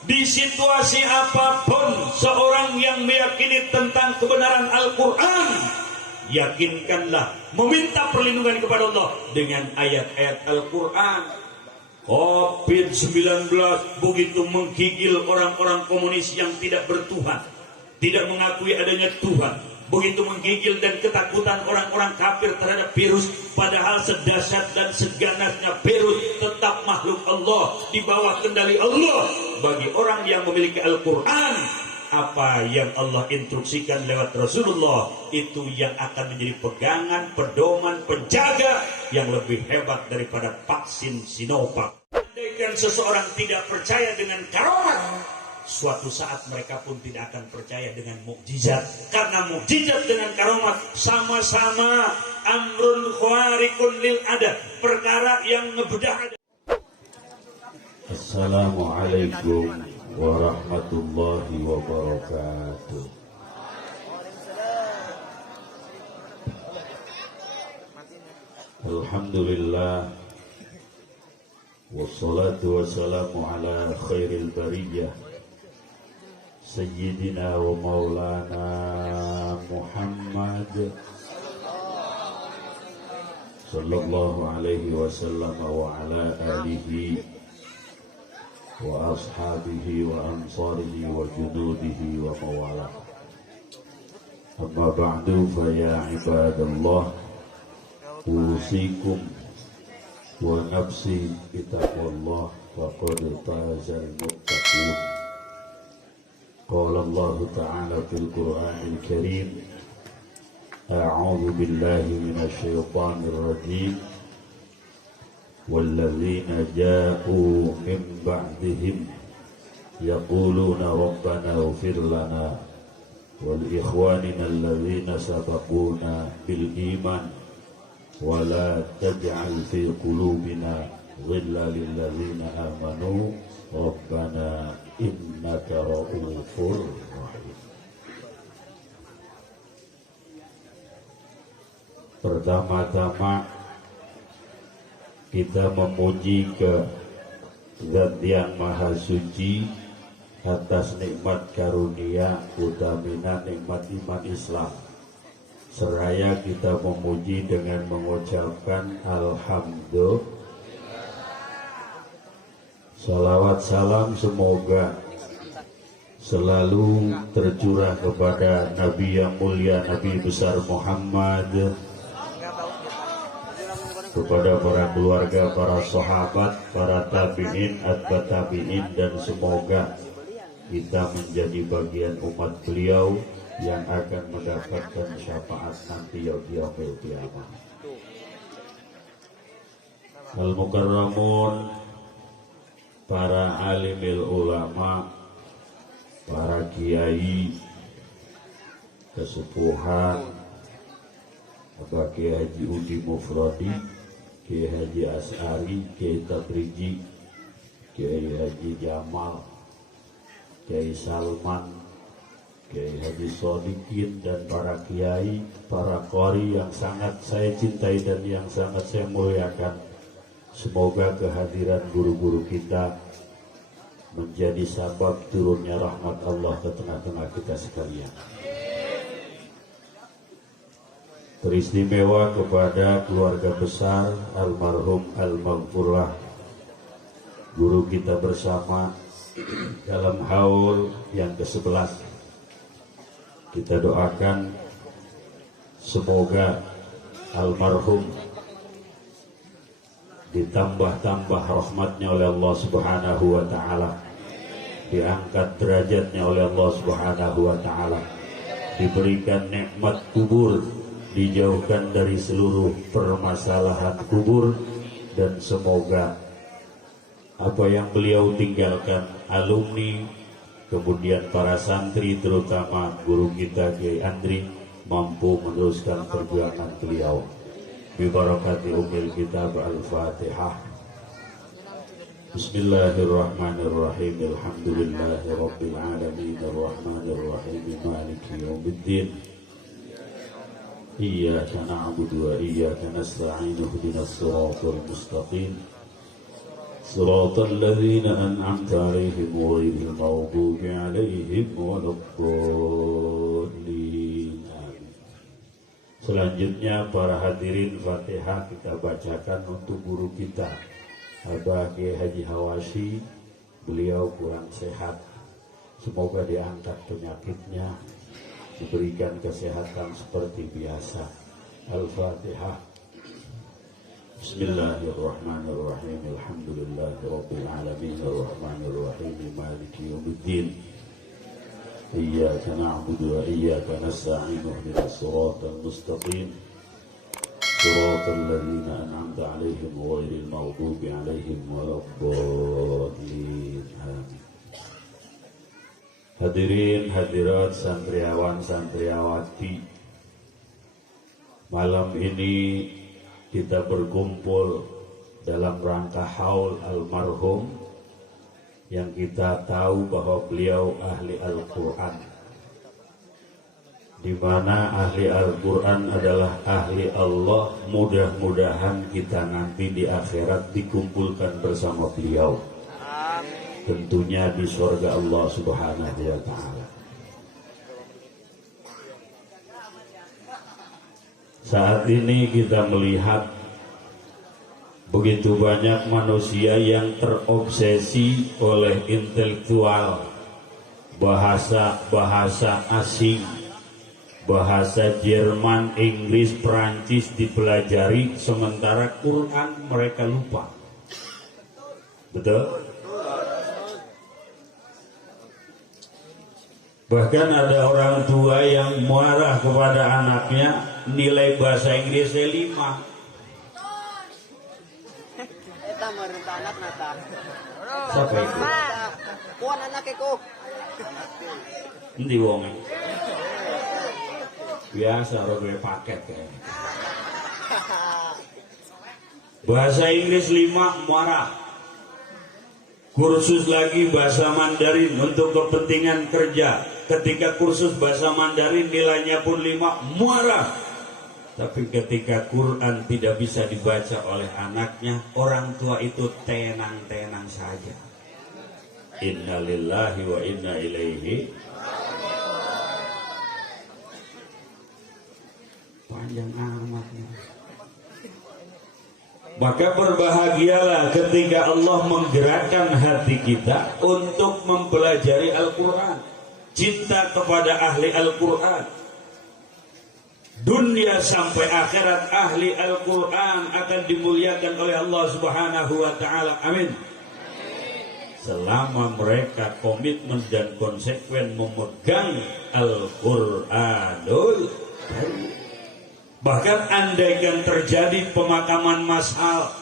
Di situasi apapun, seorang yang meyakini tentang kebenaran Al-Quran, yakinkanlah meminta perlindungan kepada Allah dengan ayat-ayat Al-Quran. COVID-19 begitu menggigil orang-orang komunis yang tidak bertuhan, tidak mengakui adanya Tuhan. Begitu menggigil dan ketakutan orang-orang kafir terhadap virus, padahal sedahsyat dan seganasnya virus tetap makhluk Allah, di bawah kendali Allah. Bagi orang yang memiliki Al-Quran, apa yang Allah instruksikan lewat Rasulullah, itu yang akan menjadi pegangan, pedoman, penjaga yang lebih hebat daripada vaksin Sinovac. Andaikan seseorang tidak percaya dengan karamat, suatu saat mereka pun tidak akan percaya dengan mukjizat, karena mukjizat dengan karamat sama-sama amrun khariqun lil adat, perkara yang ngebedah. Assalamualaikum warahmatullahi wabarakatuh. Alhamdulillah, wassalatu wassalamu ala khairil bariyah Sayyidina wa maulana Muhammad sallallahu alaihi wasallam wa ala alihi wa ashabihi wa ansarihi wa junudihi wa mawalah. Amma ba'du, fa ya ibadallah, usikum wa nafsi bitaqwallah, faqad fazal muttaqun. Qala Allah ta'ala fil Qur'anil Karim, a'udzu billahi minasy syaithanir rajim. والذين جاءوا من بعدهم يقولون ربنا اغفر لنا ولإخواننا الذين سبقونا بالإيمان ولا تجعل في قلوبنا غلا للذين آمنوا ربنا إنك رؤوف رحيم. Pertama-tama kita memuji ke Zat yang Maha Suci atas nikmat karunia, utamina nikmat iman Islam. Seraya kita memuji dengan mengucapkan Alhamdulillah. Salawat salam semoga selalu tercurah kepada Nabi yang mulia, Nabi besar Muhammad, kepada para keluarga, para sahabat, para tabi'in, atba tabi'in, dan semoga kita menjadi bagian umat beliau yang akan mendapatkan syafaat nanti yaumil qiyamah. Al-Mukarramun, para alimil ulama, para kiai, kesepuhan, Bapak Kiai Haji Udi Mufradi, Kiai Haji As'ari, Kiai Tabriji, Kiai Haji Jamal, Kiai Salman, Kiai Haji Sodikin, dan para kiai, para qori yang sangat saya cintai dan yang sangat saya muliakan. Semoga kehadiran guru-guru kita menjadi sabab turunnya rahmat Allah ke tengah-tengah kita sekalian. Teristimewa kepada keluarga besar almarhum al-maghfurlah, guru kita bersama dalam haul yang ke-11. Kita doakan semoga almarhum ditambah-tambah rahmatnya oleh Allah Subhanahu wa ta'ala, diangkat derajatnya oleh Allah Subhanahu wa ta'ala, diberikan nikmat kubur, dijauhkan dari seluruh permasalahan kubur, dan semoga apa yang beliau tinggalkan, alumni, kemudian para santri, terutama guru kita Kiai Andri, mampu meneruskan perjuangan beliau. Bibarakati umil kitab al-Fatihah. Bismillahirrahmanirrahim. Alhamdulillahi rabbil alamin, arrahmanirrahim, maliki yaumiddin. Iyyaka na'budu wa iyyaka nasta'in, ihdinas siratal mustaqim, صراط الذين أنعمت عليهم غير المغضوب عليهم ولا الضالين. Selanjutnya para hadirin, Fatihah kita bacakan untuk guru kita Abah Kiai Haji Hawashi. Beliau kurang sehat, semoga diangkat penyakitnya, diberikan kesehatan seperti biasa. Al-Fatihah. Bismillahirrahmanirrahim. Alhamdulillahirabbil alamin arrahmanir rahim maliki yaumiddin. Iyyaka na'budu wa iyyaka nasta'in ihdinas siratal mustaqim. Shiratal ladzina an'amta 'alaihim ghairil maghdubi 'alaihim waladdallin. Amin. Hadirin hadirat santriawan santriawati, malam ini kita berkumpul dalam rangka haul almarhum yang kita tahu bahwa beliau ahli Al-Quran, di mana ahli Al-Quran adalah ahli Allah. Mudah-mudahan kita nanti di akhirat dikumpulkan bersama beliau, tentunya di surga Allah Subhanahu wa Ta'ala. Saat ini kita melihat begitu banyak manusia yang terobsesi oleh intelektual, bahasa asing, bahasa Jerman, Inggris, Perancis dipelajari, sementara Quran mereka lupa. Betul? Bahkan ada orang tua yang marah kepada anaknya, nilai bahasa Inggrisnya 5. Anak nata. Siapa itu? Kuan anak ko. Endi wong? Biasa roge paket kayaknya. Bahasa Inggris 5 marah. Kursus lagi bahasa Mandarin untuk kepentingan kerja. Ketika kursus bahasa Mandarin nilainya pun 5, marah. Tapi ketika Quran tidak bisa dibaca oleh anaknya, orang tua itu tenang-tenang saja. Inna lillahi wa inna ilaihi. Panjang amat. Maka berbahagialah ketika Allah menggerakkan hati kita untuk mempelajari Al-Quran, cinta kepada ahli Al-Quran. Dunia sampai akhirat ahli Al-Quran akan dimuliakan oleh Allah Subhanahu wa Ta'ala. Amin. Selama mereka komitmen dan konsekuen memegang Al-Quranul Karim. Bahkan andaikan terjadi pemakaman massal,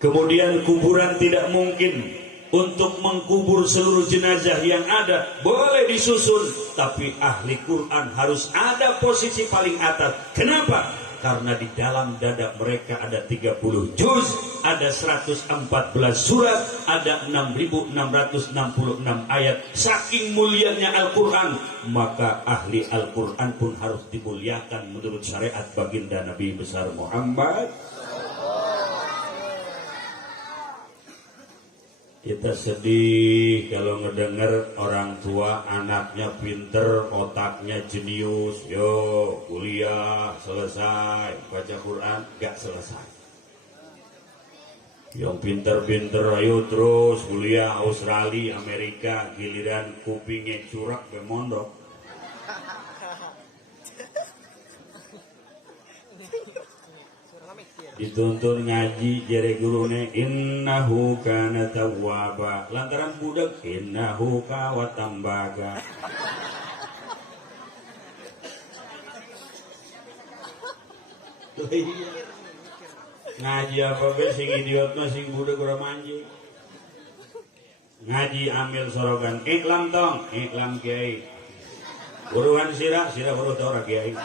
kemudian kuburan tidak mungkin untuk mengkubur seluruh jenazah yang ada, boleh disusun, tapi ahli Quran harus ada posisi paling atas. Kenapa? Karena di dalam dada mereka ada 30 juz, ada 114 surat, ada 6.666 ayat. Saking mulianya Al-Quran, maka ahli Al-Quran pun harus dimuliakan menurut syariat baginda Nabi besar Muhammad. Kita sedih kalau ngedengar orang tua anaknya pinter, otaknya jenius, yo kuliah selesai, baca Quran gak selesai. Yang pinter-pinter ayo terus kuliah Australia, Amerika, giliran kupingnya curak ke mondok. Dituntun ngaji jere gurune innahu kana tawwaba, lantaran budak innahu kawatambaga. Ngaji apa be sing idiot mah sing budak ora manji. Ngaji ambil sorogan iklam tong, iklam kiai. Buruan sirah buru tau ora kiai.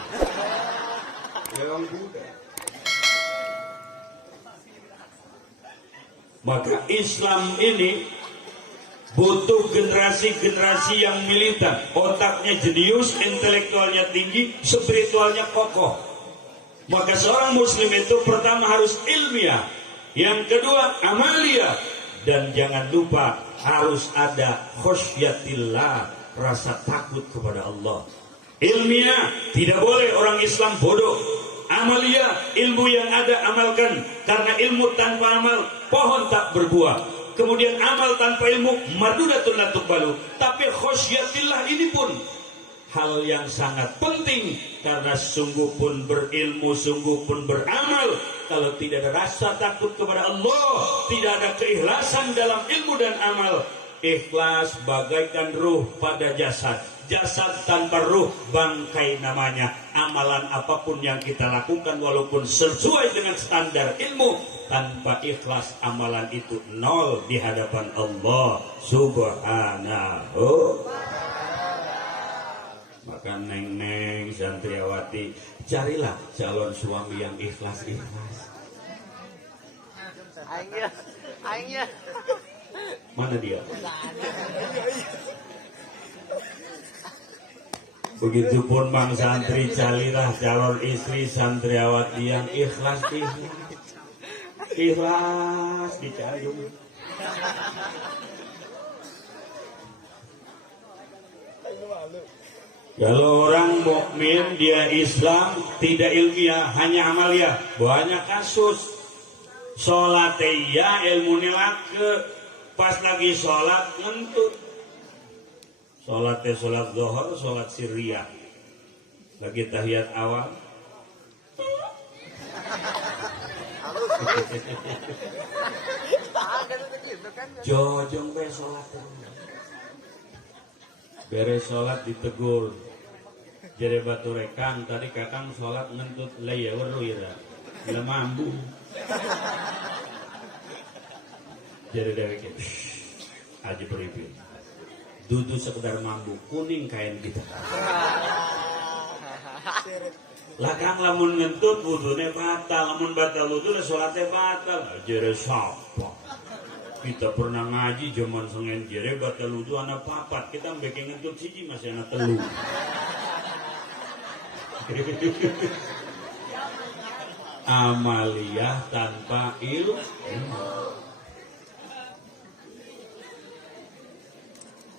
Ya wong budak. Maka Islam ini butuh generasi-generasi yang militan, otaknya jenius, intelektualnya tinggi, spiritualnya kokoh. Maka seorang muslim itu pertama harus ilmiah, Yang kedua, amalia. Dan jangan lupa harus ada khosyatillah, rasa takut kepada Allah. Ilmiah, tidak boleh orang Islam bodoh. Amalia, ilmu yang ada amalkan. Karena ilmu tanpa amal, pohon tak berbuah. Kemudian amal tanpa ilmu, mardudatun la tuqbalu. Tapi khosyatillah ini pun hal yang sangat penting, karena sungguh pun berilmu, sungguh pun beramal. Kalau tidak ada rasa takut kepada Allah, tidak ada keikhlasan dalam ilmu dan amal, ikhlas bagaikan ruh pada jasad. Jasad tanpa ruh bangkai namanya. Amalan apapun yang kita lakukan walaupun sesuai dengan standar ilmu, tanpa ikhlas amalan itu nol di hadapan Allah Subhanahu. Maka neng-neng santriawati, carilah calon suami yang ikhlas-ikhlas. Aingnya. Mana dia? Begitupun bang santri, carilah calon istri santriawati yang ikhlas-ikhlas. Ikhlas dicari. Kalau orang mukmin dia Islam tidak ilmiah, hanya amalia, banyak kasus. Sholat ya ilmu nilake, pas lagi sholat ngentut. Sholat zuhur, sholat sirriyah, lagi tahiyat awal. Jojong be sholat. Beres sholat ditegur. Jadi batu rekang tadi kakang sholat ngentut laya werwira lemambu. Jadi dari kita aja beribin. Dudu sekedar mambu kuning kain kita. Lakang lamun ngentut wudune batal, lamun batal wudu sholatnya batal. Jadi sapa? Kita pernah ngaji zaman sengen jere batal wudu anak papat, kita bikin ngentut siji masih anak telu. Amalia tanpa ilmu.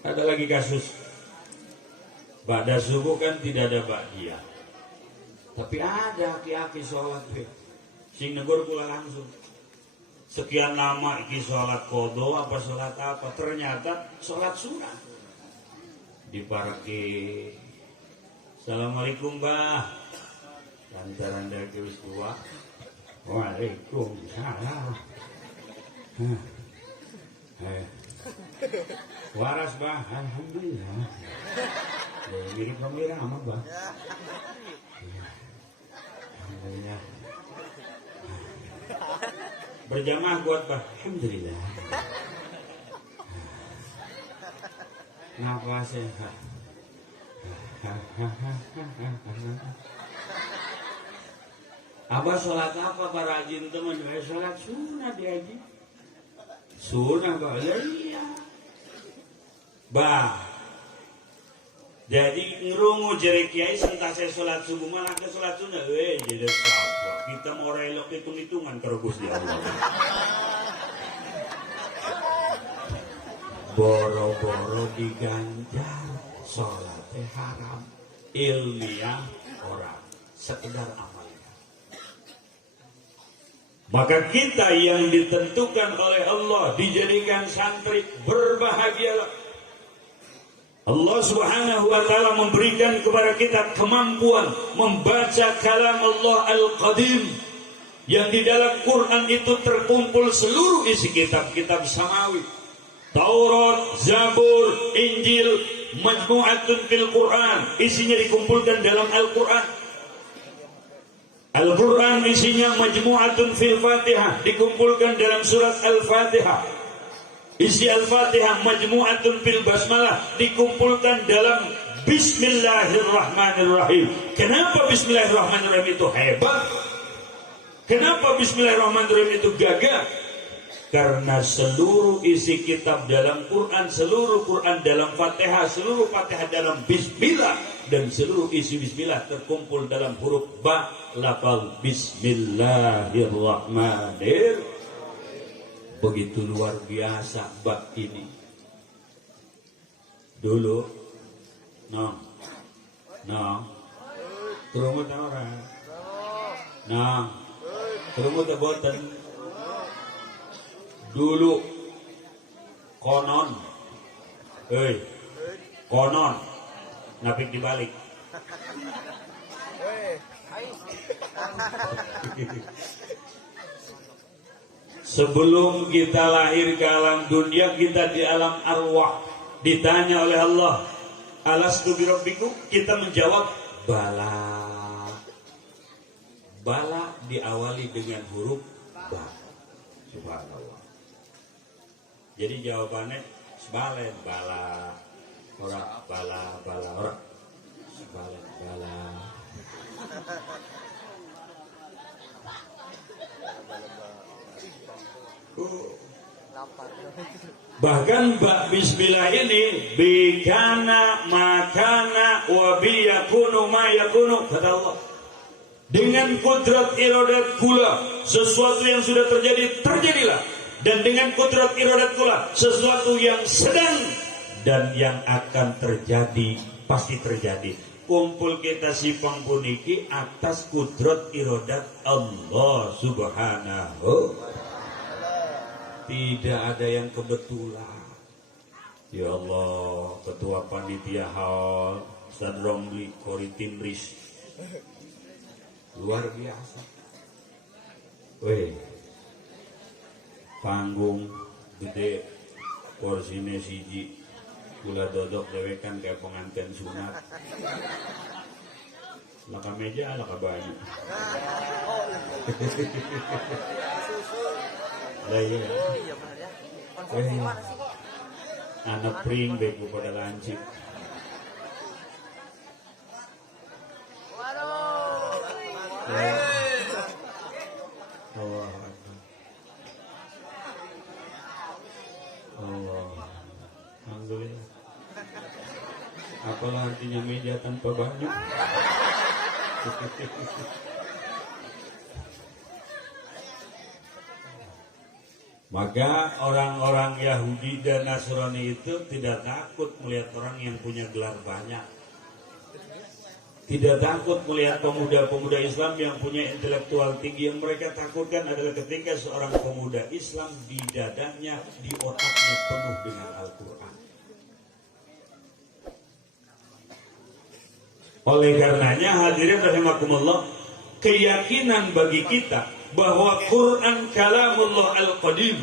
Ada lagi kasus pada subuh kan tidak ada ba'diyah, tapi ada aki-aki sholat sing negur pula langsung sekian lama iki sholat kodo apa sholat apa, ternyata sholat sunat diparaki. Assalamualaikum mbah, lantaran dari wis tua. Waalaikumsalam. Waras bah, alhamdulillah. Mirip kamu amat bah. Alhamdulillah. Berjamaah kuat bah, alhamdulillah. Nafas sehat. Abah sholat apa para rajin teman? Sholat sunnah dia haji. Sunnah bah, iya. Bah, jadi ngerungu jere kiai sentase sholat subuh malah ke sholat sunnah. Jadi apa? Kita mau relok hitung-hitungan ke Gusti Allah. Boro-boro diganjar sholatnya haram, ilmiah orang, sekedar amalnya. Maka kita yang ditentukan oleh Allah dijadikan santri, berbahagialah. Allah Subhanahu wa ta'ala memberikan kepada kita kemampuan membaca kalam Allah Al-Qadim, yang di dalam Quran itu terkumpul seluruh isi kitab-kitab samawi. Taurat, Zabur, Injil, Majmu'atun fil Quran, isinya dikumpulkan dalam Al-Quran. Al-Quran isinya Majmu'atun fil Fatihah, dikumpulkan dalam surat Al-Fatihah. Isi Al-Fatihah Majmu'atun fil Basmalah, dikumpulkan dalam Bismillahirrahmanirrahim. Kenapa Bismillahirrahmanirrahim itu hebat? Kenapa Bismillahirrahmanirrahim itu gagah? Karena seluruh isi kitab dalam Quran, seluruh Quran dalam Fatihah, seluruh Fatihah dalam Bismillah, dan seluruh isi Bismillah terkumpul dalam huruf ba, lafal Bismillahirrahmanirrahim. Begitu luar biasa bab ini. Dulu, terumut orang, terumut boten. Dulu, konon, ngapik dibalik. Sebelum kita lahir ke alam dunia, kita di alam arwah. Ditanya oleh Allah, alastu birabbikum? Kita menjawab, bala. Bala diawali dengan huruf ba. Subhanallah. Jadi jawabannya sebalen, bala. Orang bala, orang sebalen, bala. Bahkan bak bismillah ini bikana makana wa biyakunu ma yakunu, kata Allah. Dengan kudrat iradat kula, sesuatu yang sudah terjadi terjadilah, dan dengan kudrat iradat kula, sesuatu yang sedang dan yang akan terjadi pasti terjadi. Kumpul kita simpang puniki atas kudrat iradat Allah subhanahu. Tidak ada yang kebetulan. Ya Allah, ketua panitia hal Ustaz Romli Kori Timris, luar biasa. Weh, panggung gede, porsine siji, kula dodok dewekan kayak pengantin sunat. Laka meja, laka baju. Lah iya. Anak pring bego pada lancip. Allah. Alhamdulillah. Apalah artinya meja tanpa baju? Maka orang-orang Yahudi dan Nasrani itu tidak takut melihat orang yang punya gelar banyak. Tidak takut melihat pemuda-pemuda Islam yang punya intelektual tinggi. Yang mereka takutkan adalah ketika seorang pemuda Islam di dadanya, di otaknya penuh dengan Al-Quran. Oleh karenanya hadirin rahimakumullah, keyakinan bagi kita bahwa Quran kalamullah al-qadim,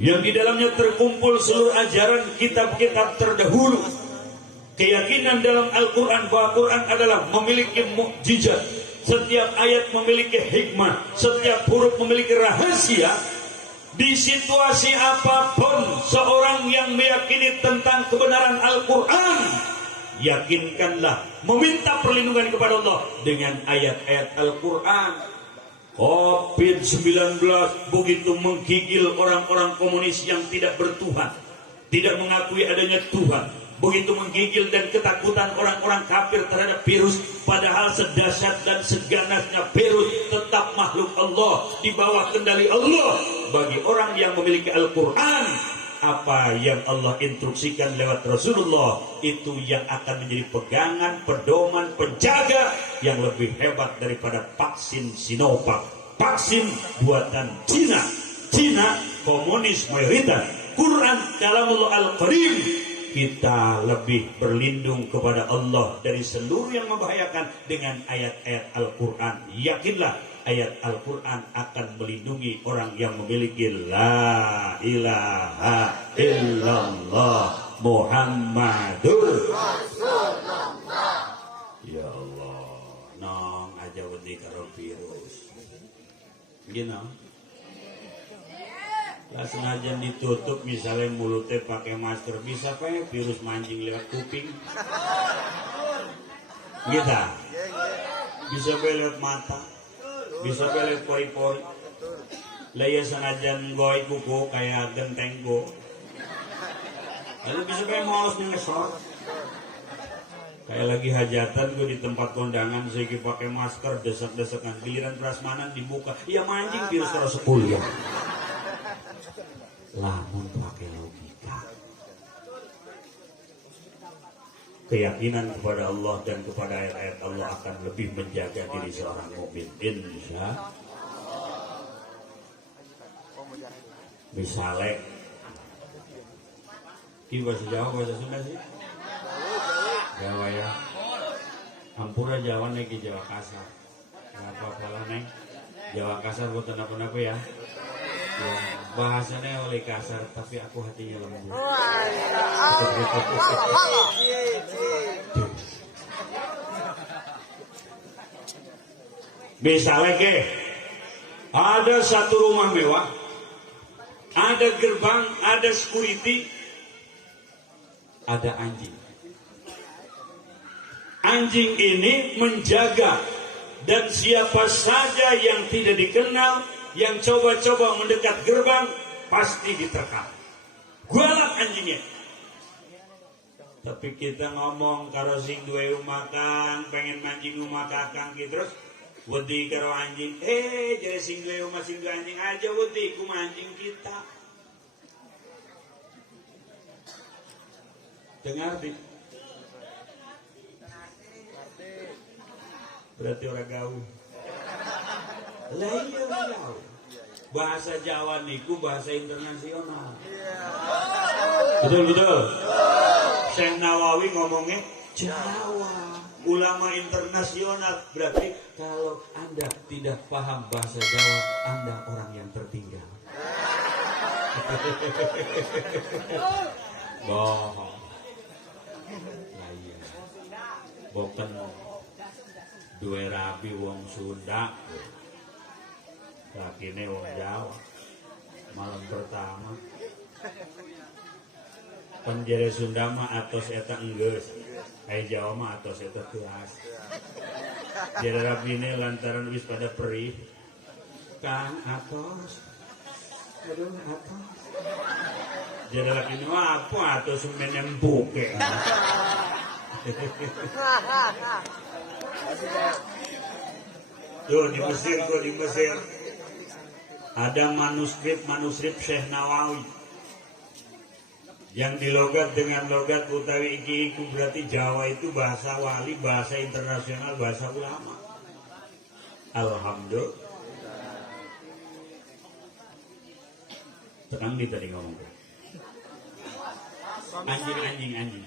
yang di dalamnya terkumpul seluruh ajaran kitab-kitab terdahulu. Keyakinan dalam Al-Quran bahwa Quran adalah memiliki mukjizat, setiap ayat memiliki hikmah, setiap huruf memiliki rahasia. Di situasi apapun seorang yang meyakini tentang kebenaran Al-Quran, yakinkanlah meminta perlindungan kepada Allah dengan ayat-ayat Al-Quran. COVID-19 begitu menggigil orang-orang komunis yang tidak bertuhan, tidak mengakui adanya Tuhan. Begitu menggigil dan ketakutan orang-orang kafir terhadap virus, padahal sedahsyat dan seganasnya virus tetap makhluk Allah, di bawah kendali Allah. Bagi orang yang memiliki Al-Quran, apa yang Allah instruksikan lewat Rasulullah, itu yang akan menjadi pegangan, pedoman, penjaga yang lebih hebat daripada vaksin Sinovac, vaksin buatan Cina. Cina komunis mayoritas. Quran kalamullah al-Karim, kita lebih berlindung kepada Allah dari seluruh yang membahayakan dengan ayat-ayat Al-Quran. Yakinlah ayat Al-Quran akan melindungi orang yang memiliki La ilaha illallah Muhammadur Rasulullah. Ya Allah, nong aja wedi karo virus gini. Lah senajan ditutup misalnya mulutnya pakai masker, bisa pakai virus mancing lewat kuping. Gitu. Bisa lewat mata. Bisa lewat pori-pori. Lah ya senajan goy kuku kayak genteng go. Lalu bisa pakai mouse ngesor. Kayak lagi hajatan gue di tempat kondangan, saya pakai masker, desak-desakan, giliran prasmanan dibuka, ya mancing virus terus 10 ya. lamun pakai logika. Keyakinan kepada Allah dan kepada ayat-ayat Allah akan lebih menjaga diri seorang mukmin. Insya misalnya ini bahasa Jawa, bahasa Sunda sih? Jawa ya. Hampura Jawa nih ke Jawa kasar. Nggak apa-apa lah neng. Jawa kasar bukan apa-apa ya. Bahasanya oleh kasar, tapi aku hatinya lembut. Misalnya ke, ada satu rumah mewah, ada gerbang, ada security, ada anjing. Anjing ini menjaga, dan siapa saja yang tidak dikenal, yang coba-coba mendekat gerbang, pasti diterkam. Galak anjingnya. Tapi kita ngomong karo sing duwe rumah kang, pengen mancing rumah kakang gitu terus wedi karo anjing, jadi sing duwe rumah sing duwe anjing aja wedi ku mancing kita. Dengar di. Berarti orang gaul. Lah iya gaul. Bahasa Jawa niku bahasa internasional. Betul. Syekh Nawawi ngomongnya Jawa, ulama internasional. Berarti kalau Anda tidak paham bahasa Jawa, Anda orang yang tertinggal. Bohong. Lah iya. Boten duwe rabi wong Sunda, lakine wong Jawa. Malam pertama penjere Sunda mah atos eta enggeus, ai Jawa mah atos eta teas. Jere rabine lantaran wis pada perih, Kang atos, aduh atos. Jere lakine mah apa atos menembuke. Tuh di Mesir ada manuskrip Syekh Nawawi yang dilogat dengan logat utawi iki iku, berarti Jawa itu bahasa wali, bahasa internasional, bahasa ulama. Alhamdulillah. Tenang di tadi ngomong. Anjing.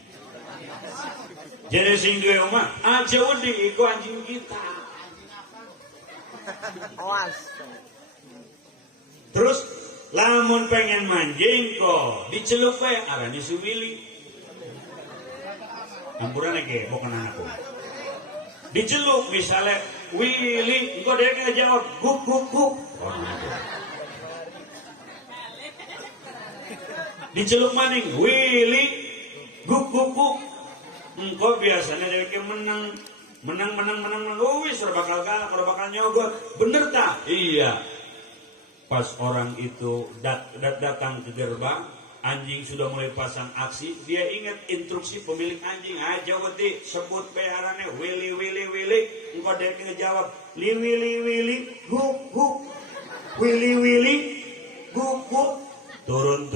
Jadi sing duwe omah aja wedi iku anjing kita. Terus lamun pengen manjing kok dicelup wae arane suwili. Ampurane ke bukan anakku. Dicelup misalnya Willy, engko dia ngejawab guk guk guk. Oh, dicelup maning Willy guk guk guk. Engkau biasanya dia menang, wis bakal kalah, bakal nyogok, bener tak? Iya. Pas orang itu datang ke gerbang, anjing sudah mulai pasang aksi, dia ingat instruksi pemilik anjing, aja wedi sebut peharannya, Willy, engkau dia ngejawab, Willy, guk guk, Willy, guk guk. Turun,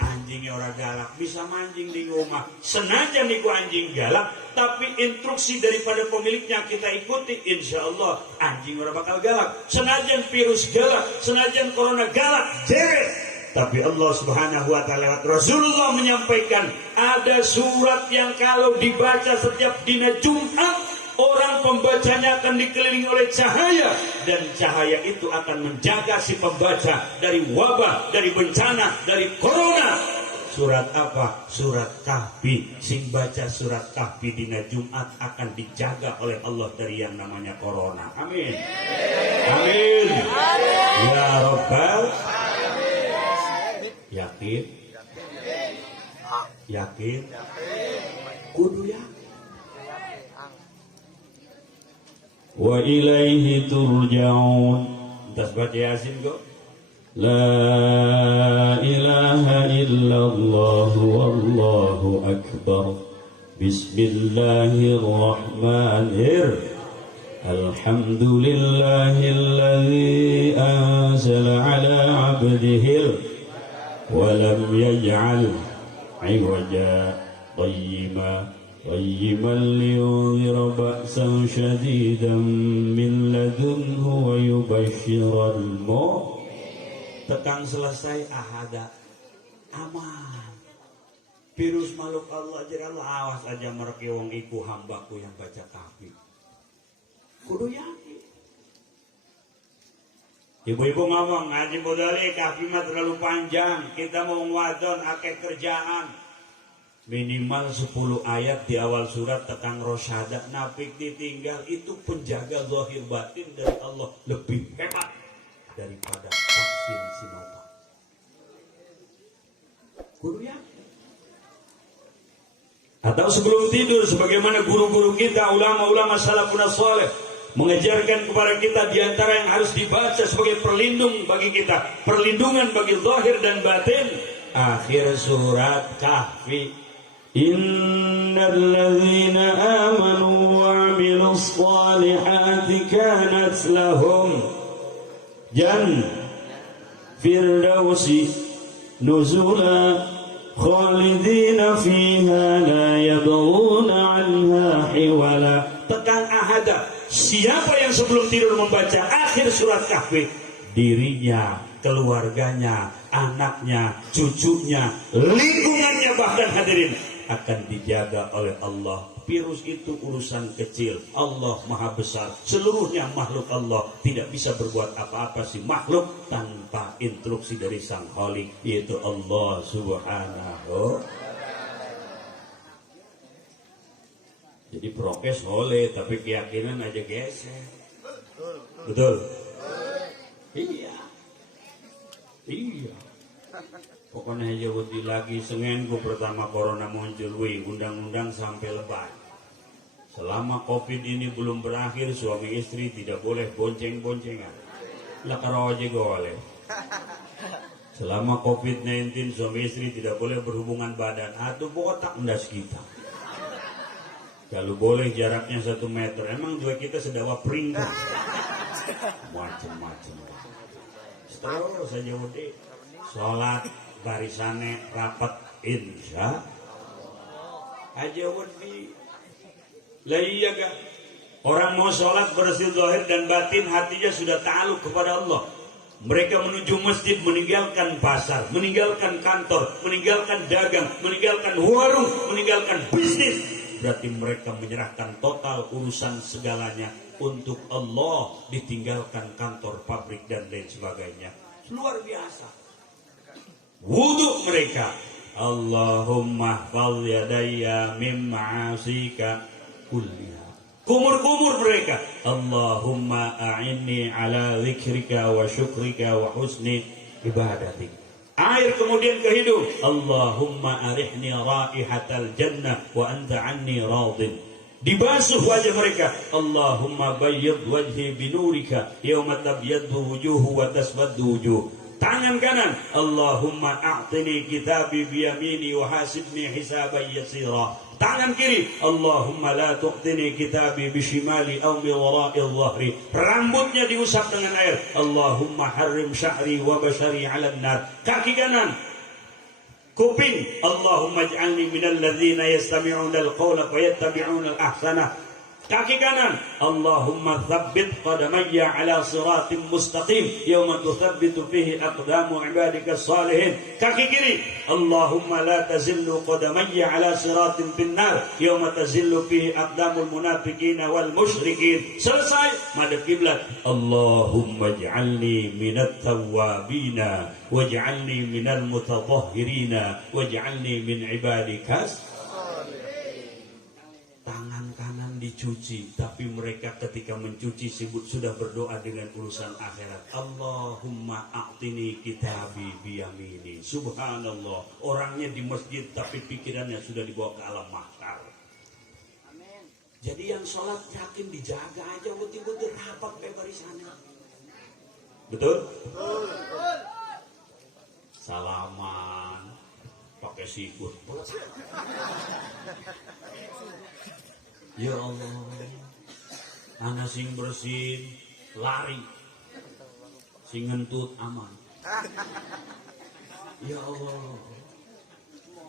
anjingnya orang galak, bisa mancing di rumah. Senajan niku anjing galak, tapi instruksi daripada pemiliknya kita ikuti, insya Allah anjing orang bakal galak. Senajan virus galak, senajan corona galak, jeret. Tapi Allah Subhanahu wa ta'ala lewat Rasulullah menyampaikan, ada surat yang kalau dibaca setiap dina Jumat, orang pembacanya akan dikelilingi oleh cahaya, dan cahaya itu akan menjaga si pembaca dari wabah, dari bencana, dari corona. Surat apa? Surat Kahfi. Sing baca surat Kahfi dina Jumat akan dijaga oleh Allah dari yang namanya corona. Amin. Ya Rabbal. Yakin? Kudu yakin. Wa ilaihi turja'un. Tas baca Yasin kok. La ilaha illallah wallahu akbar. Bismillahirrahmanirrahim. Alhamdulillahilladzi anzala ala 'abdihil ولم يجعل عوجا قيما لينذر بأسا شديدا من لدنه ويبشر المؤمنين. Tekan selesai ahada aman. Virus makhluk Allah jadi awas aja mereka wong iku hambaku yang baca kafir. Kudu yakin. Ibu-ibu ngomong ngaji modalnya kafir mah terlalu panjang. Kita mau wadon akeh kerjaan. Minimal 10 ayat di awal surat tekan rosyada nafik ditinggal itu penjaga zahir batin dari Allah lebih hebat daripada vaksin Sinovac. Guru ya. Atau sebelum tidur sebagaimana guru-guru kita ulama-ulama salafun saleh mengajarkan kepada kita di antara yang harus dibaca sebagai perlindung bagi kita, perlindungan bagi zahir dan batin, akhir surat Kahfi. Innal ladzina amanu wa 'amilus shalihati kanat lahum firdausi nuzula khalidina fiha la yabghuna 'anha hiwala. Tekan ahada. Siapa yang sebelum tidur membaca akhir surat Kahfi, dirinya, keluarganya, anaknya, cucunya, lingkungannya bahkan hadirin akan dijaga oleh Allah. Virus itu urusan kecil. Allah maha besar. Seluruhnya makhluk Allah. Tidak bisa berbuat apa-apa si makhluk tanpa instruksi dari sang Khalik, yaitu Allah subhanahu. Jadi prokes boleh, tapi keyakinan aja geser. Betul? Iya. Iya. Pokoknya aja wedi lagi Seninku pertama corona muncul, undang-undang sampai lebat. Selama COVID ini belum berakhir, suami istri tidak boleh bonceng-boncengan. Lah karo aja boleh. Selama COVID-19 suami istri tidak boleh berhubungan badan. Aduh botak ndas kita. Kalau boleh jaraknya 1 meter. Emang dua kita sedawa peringkat. Macem-macem. Setahun saja wedi. Sholat barisannya rapat insya aja wedi. Lah iya gak? Orang mau sholat bersih zahir dan batin hatinya sudah ta'aluk kepada Allah. Mereka menuju masjid, meninggalkan pasar, meninggalkan kantor, meninggalkan dagang, meninggalkan warung, meninggalkan bisnis. Berarti mereka menyerahkan total urusan segalanya untuk Allah, ditinggalkan kantor, pabrik dan lain sebagainya. Luar biasa. Wudhu mereka, Allahumma fal yadayya mim ma'asika kulliha. Kumur-kumur mereka, Allahumma a'inni ala zikrika wa syukrika wa husni ibadatik. Air kemudian ke hidung, Allahumma arihni raihatal jannah wa anta anni radin. Dibasuh wajah mereka, Allahumma bayyid wajhi binurika yawma tabyaddu wujuhu wa taswaddu wujuh. Tangan kanan, Allahumma a'tini kitabi biyamini wa hasibni hisaban yasira. Tangan kiri, Allahumma la tu'tini kitabi bishimali aw bi wara'i dhahri. Rambutnya diusap dengan air, Allahumma harrim sya'ri wa bashari 'alan nar. Kaki kanan, kuping, Allahumma ij'alni minal ladzina yastami'una al-qawla fayattabi'una al-ahsana. Kaki kanan, Allahumma tsabbit qadamayya ala siratim mustaqim yawma tuthabbitu fihi aqdamu ibadika salihin. Kaki kiri, Allahumma la tazillu qadamayya ala siratim finnar yawma tazillu fihi aqdamul munafiqina wal musyrikin. Selesai, madhab kiblat, Allahumma ij'alni minat tawwabina waj'alni minal mutatahhirina waj'alni min ibadikas. Tangan kanan dicuci, tapi mereka ketika mencuci sudah berdoa dengan urusan akhirat. Allahumma a'tini kitabi biyamini. Subhanallah, orangnya di masjid tapi pikirannya sudah dibawa ke alam mahsyar. Jadi yang sholat yakin dijaga aja, betul-betul rapat kayak barisannya. Betul? Betul. Salaman pakai sikut. Ya Allah, anak sing bersin lari, sing ngentut aman. Ya Allah,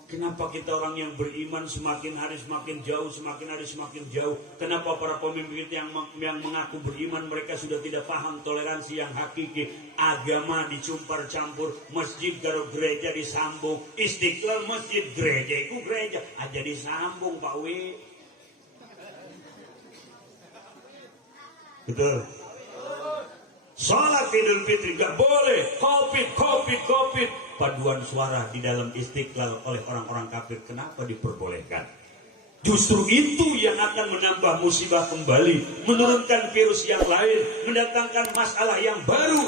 kenapa kita orang yang beriman semakin hari semakin jauh, semakin hari semakin jauh? Kenapa para pemimpin yang mengaku beriman mereka sudah tidak paham toleransi yang hakiki? Agama dicampur, masjid karo gereja disambung, Istiqlal masjid, gereja itu gereja aja disambung Pak Wi. Betul. Salat Idul Fitri gak boleh covid. Paduan suara di dalam Istiqlal oleh orang-orang kafir. Kenapa diperbolehkan? Justru itu yang akan menambah musibah kembali, menurunkan virus yang lain, mendatangkan masalah yang baru.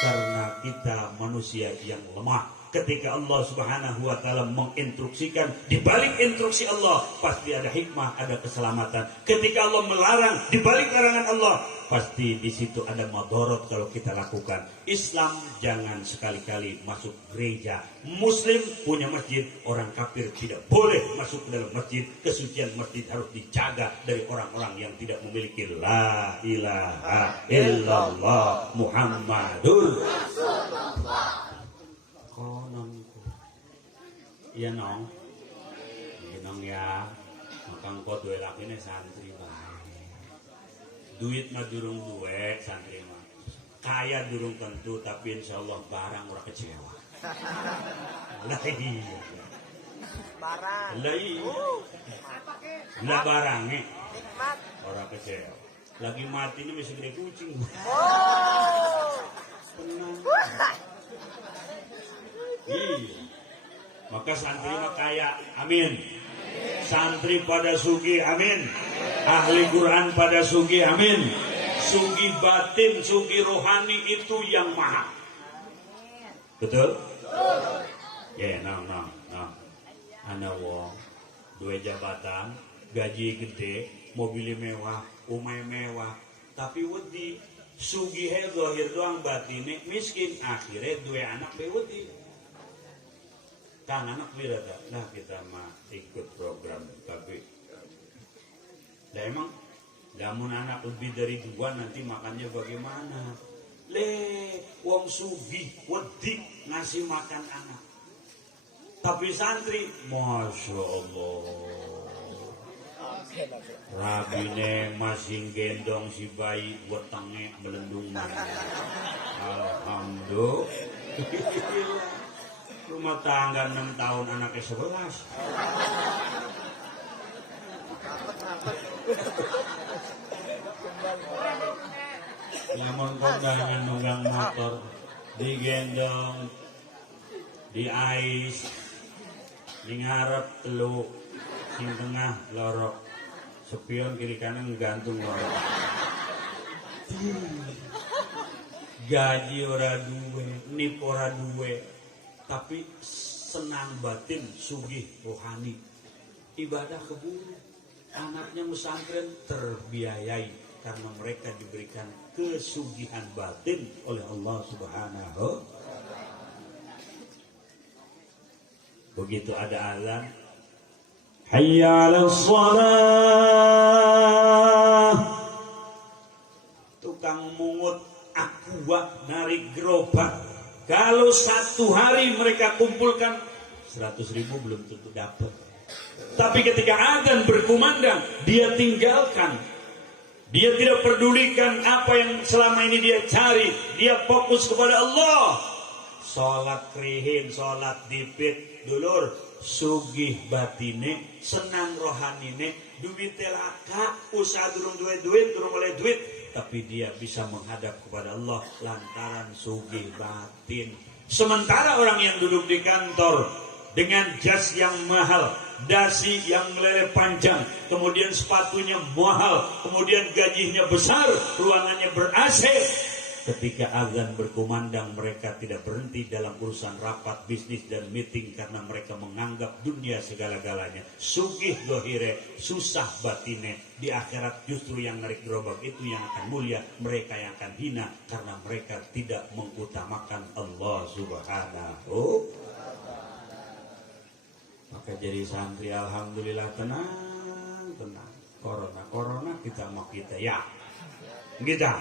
Karena kita manusia yang lemah. Ketika Allah Subhanahu wa taala menginstruksikan, di balik instruksi Allah pasti ada hikmah, ada keselamatan. Ketika Allah melarang, di balik larangan Allah pasti di situ ada madorot kalau kita lakukan. Islam jangan sekali-kali masuk gereja. Muslim punya masjid, orang kafir tidak boleh masuk ke dalam masjid. Kesucian masjid harus dijaga dari orang-orang yang tidak memiliki la ilaha illallah Muhammadur Rasulullah. Kononku. Iya nong. Iya nong ya. Makang kok duwe lakine santri bae. Duit mah durung duwe santri mah. Kaya durung tentu tapi insyaallah barang ora kecewa. Lah iya. Barang. Lah iya. Lah barangnya Nikmat. ora kecewa. Lagi mati ini masih gede kucing. Oh. Tenang. Iya. Maka santri mah kaya, amin. Santri pada sugi, amin. Ahli Quran pada sugi, amin. Sugi batin, sugi rohani itu yang mahal. Betul? Ya, nah. Ana wong dua jabatan, gaji gede, mobil mewah, umay mewah, tapi wedi sugi he zahir doang batine miskin, akhirnya dua anak be wedi. Kang anak wirata, nah kita mah ikut program tapi lah emang lamun anak lebih dari dua nanti makannya bagaimana? Wong sugi wedi ngasih makan anak, tapi santri masya Allah rabine masih gendong si bayi wetenge melendung. Alhamdulillah. Rumah tangga 6 tahun anaknya 11. Nyamun kondangan nunggang motor, digendong, di ais, di ngarep telu, sing tengah lorok, sepion kiri kanan gantung lorok. Gaji ora duwe, nip ora duwe. Tapi senang batin, sugih rohani, ibadah keburu. Anaknya pesantren terbiayai karena mereka diberikan kesugihan batin oleh Allah Subhanahu. Begitu ada azan, hayya 'alas shalah, tukang mungut aqua narik gerobak. Kalau satu hari mereka kumpulkan 100.000 belum tentu dapat. Tapi ketika azan berkumandang, dia tinggalkan. Dia tidak pedulikan apa yang selama ini dia cari. Dia fokus kepada Allah. Sholat krihin, sholat dipit, dulur, sugih batine, senang rohanine, duit telaka, usaha durung duit, durung oleh duit. Tapi dia bisa menghadap kepada Allah lantaran sugih batin. Sementara orang yang duduk di kantor dengan jas yang mahal, dasi yang meleleh panjang, kemudian sepatunya mahal, kemudian gajinya besar, ruangannya ber-AC, ketika azan berkumandang mereka tidak berhenti dalam urusan rapat, bisnis dan meeting karena mereka menganggap dunia segala-galanya. Sugih dohire, susah batine. Di akhirat justru yang narik gerobak itu yang akan mulia, mereka yang akan hina karena mereka tidak mengutamakan Allah Subhanahu. Maka jadi santri alhamdulillah tenang. Corona kita mau kita ya. Kita.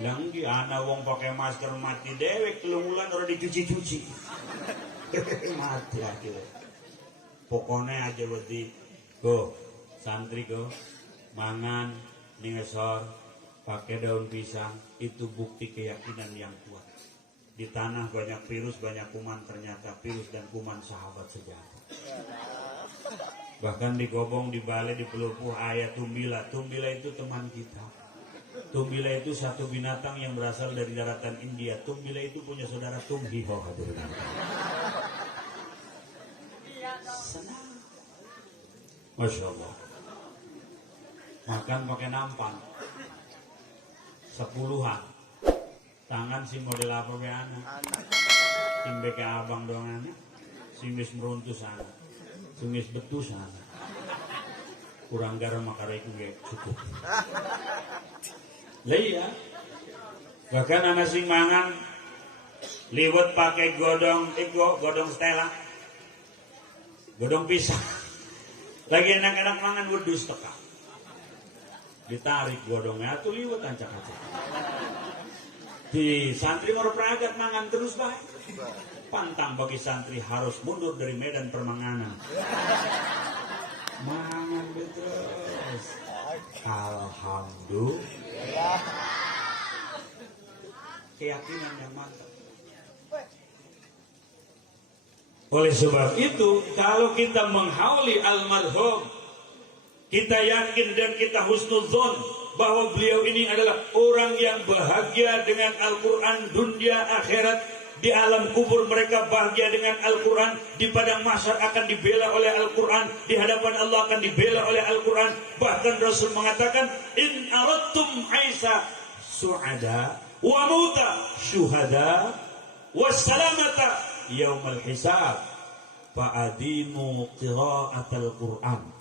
Langgi ana wong pakai masker mati dewek kelungulan ora dicuci-cuci. Mati akhirnya. Pokoknya aja berarti go santri go mangan ningesor pakai daun pisang itu bukti keyakinan yang kuat. Di tanah banyak virus, banyak kuman, ternyata virus dan kuman sahabat sejati. Bahkan di Gobong, di Bale, di Pelupuh, ayat Tumbila. Tumbila itu teman kita. Tumbila itu satu binatang yang berasal dari daratan India. Tumbila itu punya saudara Tumhiho. Senang. Masya Allah. Makan pakai nampan. 10-an. Tangan si model apa be anak? Simbe ke abang dong anak. Simis meruntus anak. Simis betus anak. Kurang garam makara itu gak cukup. Lah iya. Bahkan anak sing mangan liwet pakai godong Stella. Godong pisang. Lagi enak-enak mangan wedus teka. Ditarik godongnya tuh liwet ancak-ancak. Di santri mau peragat mangan terus baik. Pantang bagi santri harus mundur dari medan permanganan. Mangan terus. Alhamdulillah. Keyakinan yang mantap. Oleh sebab itu, kalau kita menghauli almarhum, kita yakin dan kita husnuzon bahwa beliau ini adalah orang yang bahagia dengan Al-Quran dunia akhirat. Di alam kubur mereka bahagia dengan Al-Quran. Di padang mahsyar akan dibela oleh Al-Quran. Di hadapan Allah akan dibela oleh Al-Quran. Bahkan Rasul mengatakan, in aradtum aisa su'ada wa muta syuhada wa salamata yaumal hisab fa'adimu qira'atal Quran.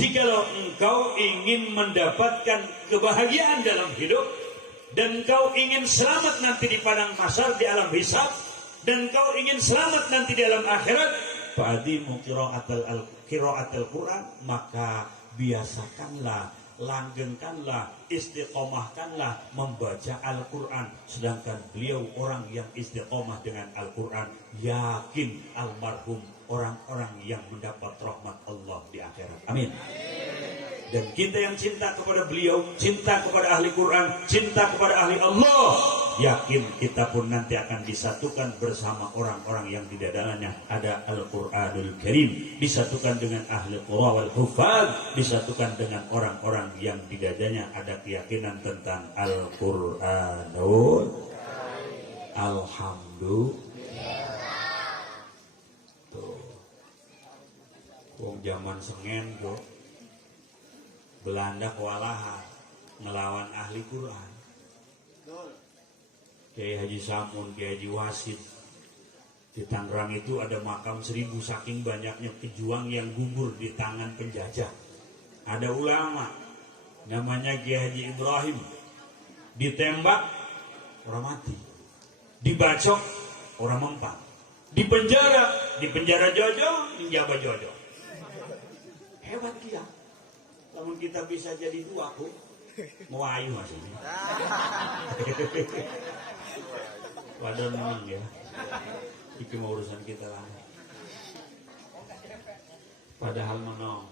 Jikalau engkau ingin mendapatkan kebahagiaan dalam hidup, dan engkau ingin selamat nanti di padang mahsyar di alam hisab, dan engkau ingin selamat nanti di alam akhirat, fa'adimu qira'atal Quran, maka biasakanlah, langgengkanlah, istiqomahkanlah membaca Al-Quran. Sedangkan beliau orang yang istiqomah dengan Al-Quran, yakin almarhum orang-orang yang mendapat rahmat Allah di akhirat. Amin. Dan kita yang cinta kepada beliau, cinta kepada ahli Quran, cinta kepada ahli Allah, yakin kita pun nanti akan disatukan bersama orang-orang yang di dalamnya ada Al-Quranul Karim, disatukan dengan ahli Qur'an wal Hufaz, disatukan dengan orang-orang yang di dadanya ada keyakinan tentang Al-Quranul. Alhamdulillah. Wong zaman sengen kok Belanda kewalahan ngelawan ahli Quran. Kiai Haji Samun, Kiai Haji Wasid. Di Tangerang itu ada makam 1000 saking banyaknya pejuang yang gugur di tangan penjajah. Ada ulama namanya Kiai Haji Ibrahim. Ditembak orang mati. Dibacok orang mempan. Di penjara jojo, menjabat jojo. Hebat dia. Namun kita bisa jadi dua aku mau ayu maksudnya. Waduh memang ya. Itu mau urusan kita lah. Padahal menong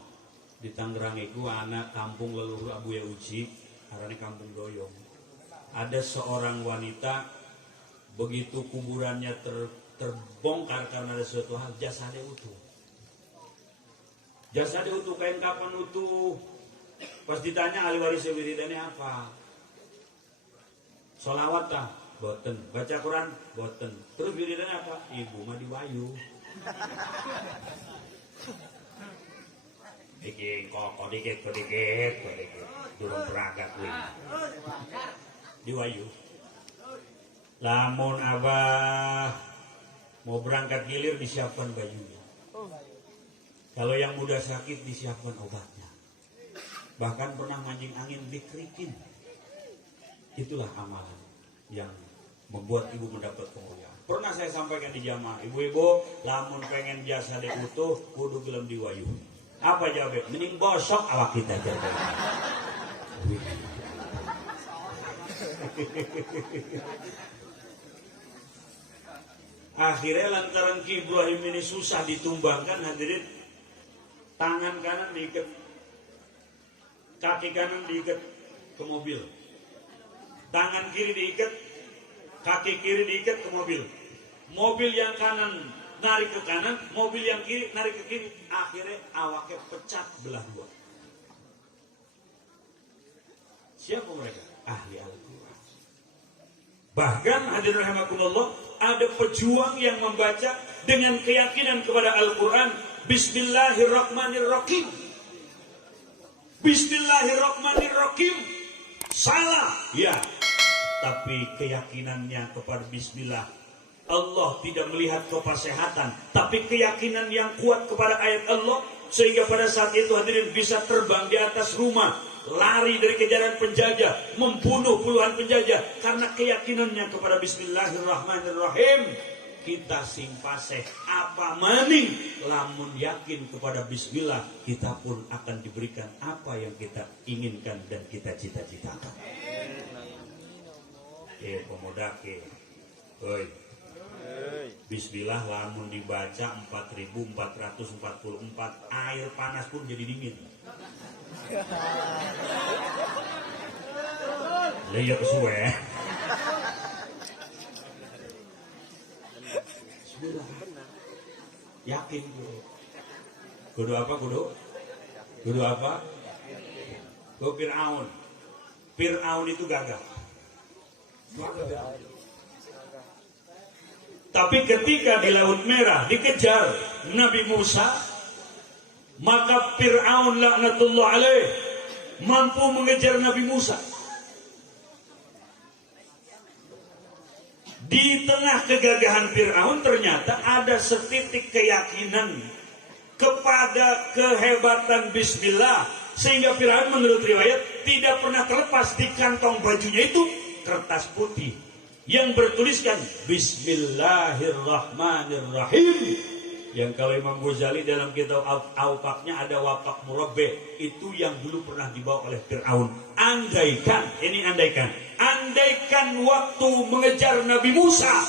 di Tangerang itu anak kampung leluhur Abu Ya Uci, karena kampung Doyong. Ada seorang wanita begitu kuburannya terbongkar karena ada suatu hal, jasadnya utuh. Jasadnya utuh, kain kapan utuh. Pas ditanya ahli waris wiridannya apa? Sholawat tak? Boten. Baca Quran? Boten. Terus wiridannya apa? Ibu mah diwayu. Dikit kok dikit. Durung peragat kuwi. Diwayu. Lamun abah mau berangkat gilir disiapkan bajunya. Kalau yang muda sakit disiapkan obatnya. Bahkan pernah mancing angin dikerikin. Itulah amalan yang membuat ibu mendapat kemuliaan. Pernah saya sampaikan di jamaah, ibu-ibu lamun pengen jasa dek utuh kudu gelem diwayu. Apa jawabnya? Mending bosok awak kita jadi. Akhirnya lantaran Ki Ibrahim ini susah ditumbangkan, hadirin, tangan kanan diikat, kaki kanan diikat ke mobil, tangan kiri diikat, kaki kiri diikat ke mobil. Mobil yang kanan narik ke kanan, mobil yang kiri narik ke kiri. Akhirnya awaknya pecah belah dua. Siapa mereka? Ahli Al-Quran. Bahkan hadirin rahimakumullah, ada pejuang yang membaca dengan keyakinan kepada Al-Quran, Bismillahirrahmanirrahim. Bismillahirrahmanirrahim. Salah, ya. Tapi keyakinannya kepada Bismillah, Allah tidak melihat kefasihatan, tapi keyakinan yang kuat kepada ayat Allah, sehingga pada saat itu hadirin bisa terbang di atas rumah, lari dari kejaran penjajah, membunuh puluhan penjajah karena keyakinannya kepada Bismillahirrahmanirrahim. Kita sing paseh apa maning, lamun yakin kepada Bismillah, kita pun akan diberikan apa yang kita inginkan dan kita cita-citakan. Pemuda ke, oi. Bismillah lamun dibaca 4444, air panas pun jadi dingin. Leya kesuwe. Bismillah. Yakin kudu. Kudu apa kudu? Kudu apa? Kudu Fir'aun. Fir'aun itu gagal. Tapi ketika di Laut Merah dikejar Nabi Musa, maka Fir'aun laknatullah alaih mampu mengejar Nabi Musa. Di tengah kegagahan Fir'aun ternyata ada setitik keyakinan kepada kehebatan Bismillah, sehingga Fir'aun menurut riwayat tidak pernah terlepas di kantong bajunya itu kertas putih yang bertuliskan Bismillahirrahmanirrahim, yang kalau Imam Ghazali dalam kitab Awqafnya ada wapak murabbe, itu yang dulu pernah dibawa oleh Fir'aun. Andaikan waktu mengejar Nabi Musa,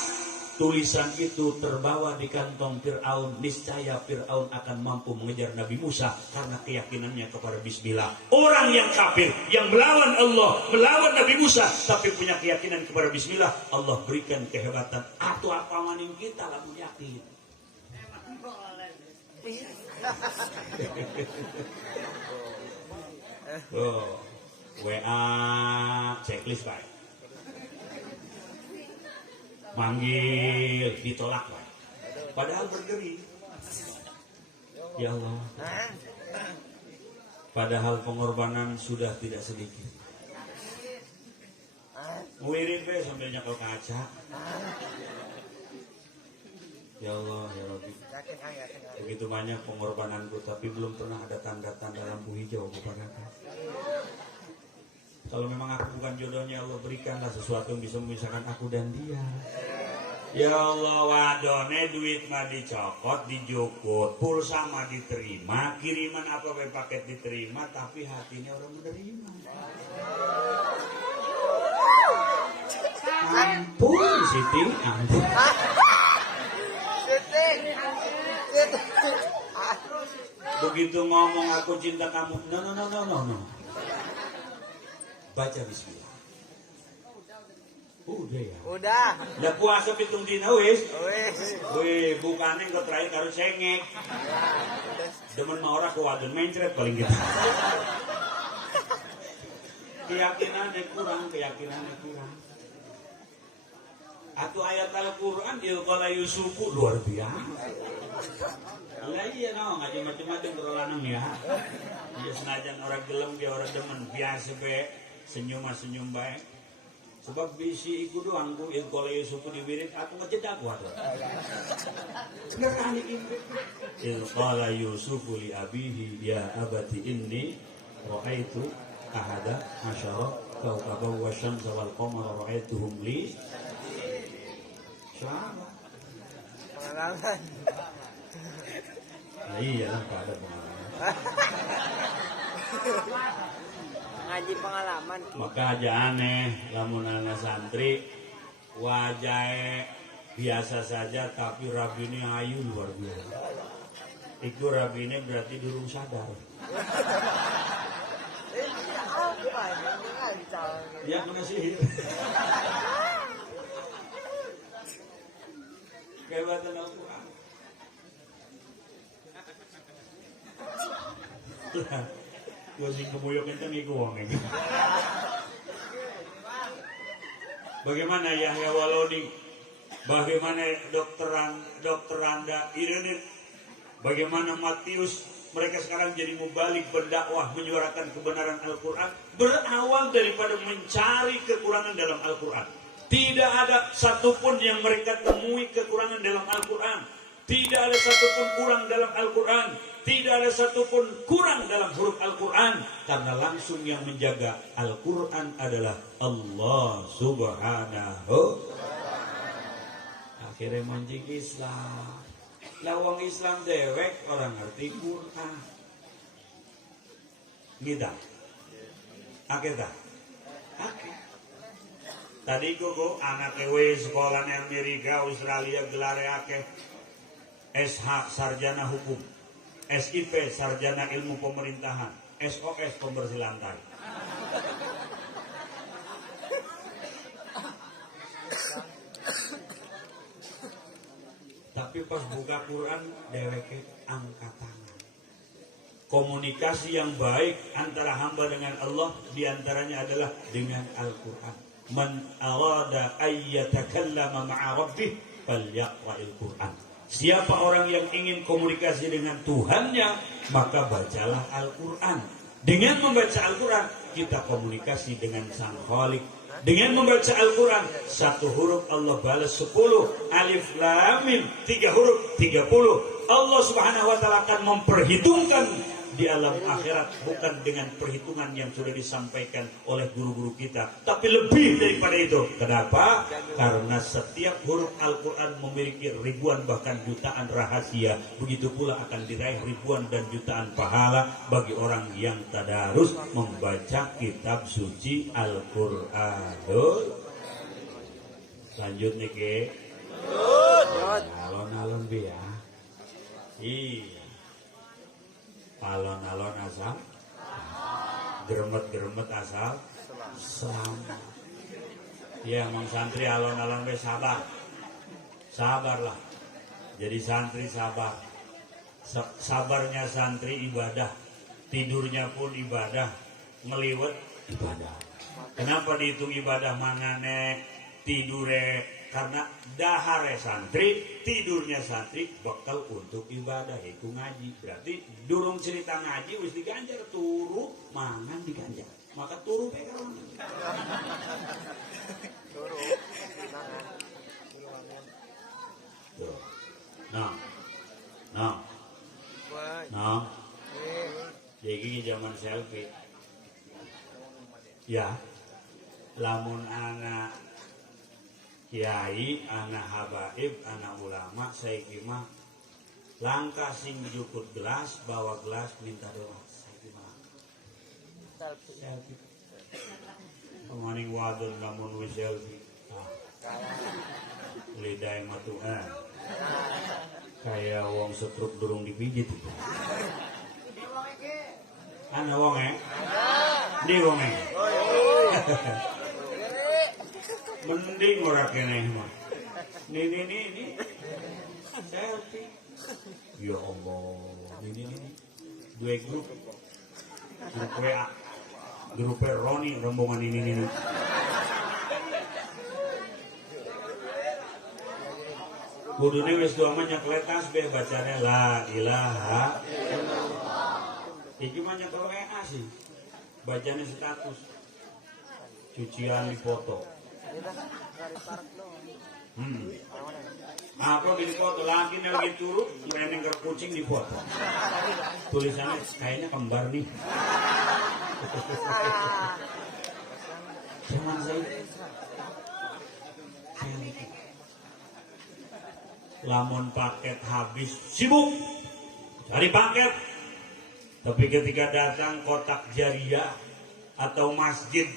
tulisan itu terbawa di kantong Fir'aun, niscaya Fir'aun akan mampu mengejar Nabi Musa karena keyakinannya kepada Bismillah. Orang yang kafir, yang melawan Allah, melawan Nabi Musa, tapi punya keyakinan kepada Bismillah, Allah berikan kehebatan. Atau apa maning kita lalu yakin. Oh, WA checklist Pak. Manggil, ditolak Pak. Padahal berdiri. Ya Allah. Padahal pengorbanan sudah tidak sedikit. Muirin be sambil nyekel kaca. Ya Allah, ya Rabbi. Begitu banyak pengorbananku, tapi belum pernah ada tanda-tanda lampu hijau kepadaku. Kalau memang aku bukan jodohnya, Allah berikanlah sesuatu yang bisa memisahkan aku dan dia. Ya Allah, wadone duit mah dicokot, dijukut, pulsa mah diterima, kiriman apa paket diterima, tapi hatinya orang menerima. Ampun, Siti, ampun. Begitu ngomong aku cinta kamu, no. Baca Bismillah. Udah ya. Udah. Udah puasa pitung dina wis. Wih, bukane engko terakhir karo cengek. Demen mah ora kuwadon mencret paling gitu. Keyakinannya kurang. Atau ayat Al-Quran qala Yusufu luar biasa. Lah iya no, ngaji macam-macam berolanang ya. Dia senajan orang gelem dia orang demen biasa be, senyum baik. Sebab bisi iku doang ku qala Yusufu diwirid aku ngejedak wae. Beneran iki. Qala Yusufu li abihi ya abati inni ra'aitu ahada asyara kawkaban wasyamsa wal qamara ra'aituhum li Pengalaman. Nah iya lah, ada pengalaman. Ngaji pengalaman. Maka aja aneh, lamun anak santri, wajah biasa saja tapi rabine ayu luar biasa. Iku rabine berarti durung sadar. Ya kena sihir. Kehebatan Al-Quran. Gua sing kemuyok kenceng iku wong iki. Bagaimana Yahya Walodi? Bagaimana Dokter Randa Irene? Bagaimana Matius? Mereka sekarang jadi mubalik berdakwah menyuarakan kebenaran Al-Quran, berawal daripada mencari kekurangan dalam Al-Quran. Tidak ada satupun yang mereka temui kekurangan dalam Al-Quran. Tidak ada satupun kurang dalam Al-Quran. Tidak ada satupun kurang dalam huruf Al-Quran. Karena langsung yang menjaga Al-Quran adalah Allah Subhanahu. Akhirnya mancing Islam. Lawang Islam dewek orang ngerti Quran. Gitu. Akhirnya. Tadi kok anak ewe sekolah di Amerika, Australia gelare akeh. SH Sarjana Hukum, SIP Sarjana Ilmu Pemerintahan, SOS Pembersih Lantai. Tapi pas buka Quran deweke angkat tangan. Komunikasi yang baik antara hamba dengan Allah diantaranya adalah dengan Al-Quran. Man arada ayyatakallama ma'a rabbih falyaqra'il Quran. Siapa orang yang ingin komunikasi dengan Tuhannya, maka bacalah Al-Quran. Dengan membaca Al-Quran, kita komunikasi dengan Sang Khalik. Dengan membaca Al-Quran, satu huruf Allah balas 10. Alif Lam Mim 3 huruf 30. Allah Subhanahu wa ta'ala akan memperhitungkan di alam akhirat, bukan dengan perhitungan yang sudah disampaikan oleh guru-guru kita, tapi lebih daripada itu. Kenapa? Karena setiap huruf Al-Quran memiliki ribuan bahkan jutaan rahasia. Begitu pula akan diraih ribuan dan jutaan pahala bagi orang yang tadarus membaca kitab suci Al-Quran. Lanjut nih ke alon-alon biya. Iya, alon-alon asal geremet-geremet asal selamat. Ya emang santri alon-alon be sabar. Sabarlah. Jadi santri sabar. Sabarnya santri ibadah. Tidurnya pun ibadah. Ngeliwet ibadah. Kenapa dihitung ibadah mangane tidure? Karena dahare santri, tidurnya santri bekal untuk ibadah, itu ngaji. Berarti durung cerita ngaji wis diganjar, turu mangan diganjar. Maka turu pegang. Turu mangan. Nah. Jadi zaman selfie. Ya. Lamun anak kiai, anak habaib, anak ulama, saiki mah langkah sing jukut gelas, bawa gelas minta doa. Saiki mah selfie. Pemaning wadon lamun wis selfie. Lidah matu kayak wong setruk durung dipijit. Ana wong di wong mending ora keneh mah. Ini selfie. Ya Allah, ini dua grup WA, grup Roni rombongan ini. Kudune wis dua banyak letas be bacanya la ilaha illallah. Iki mah nyekel WA sih. Bacanya status. Cucian dipoto. Apa di foto lagi nih lagi turun, mainin ke kucing di foto. Tulisannya kayaknya kembar nih. Jangan saya. Lamun paket habis sibuk cari paket. Tapi ketika datang kotak jariah atau masjid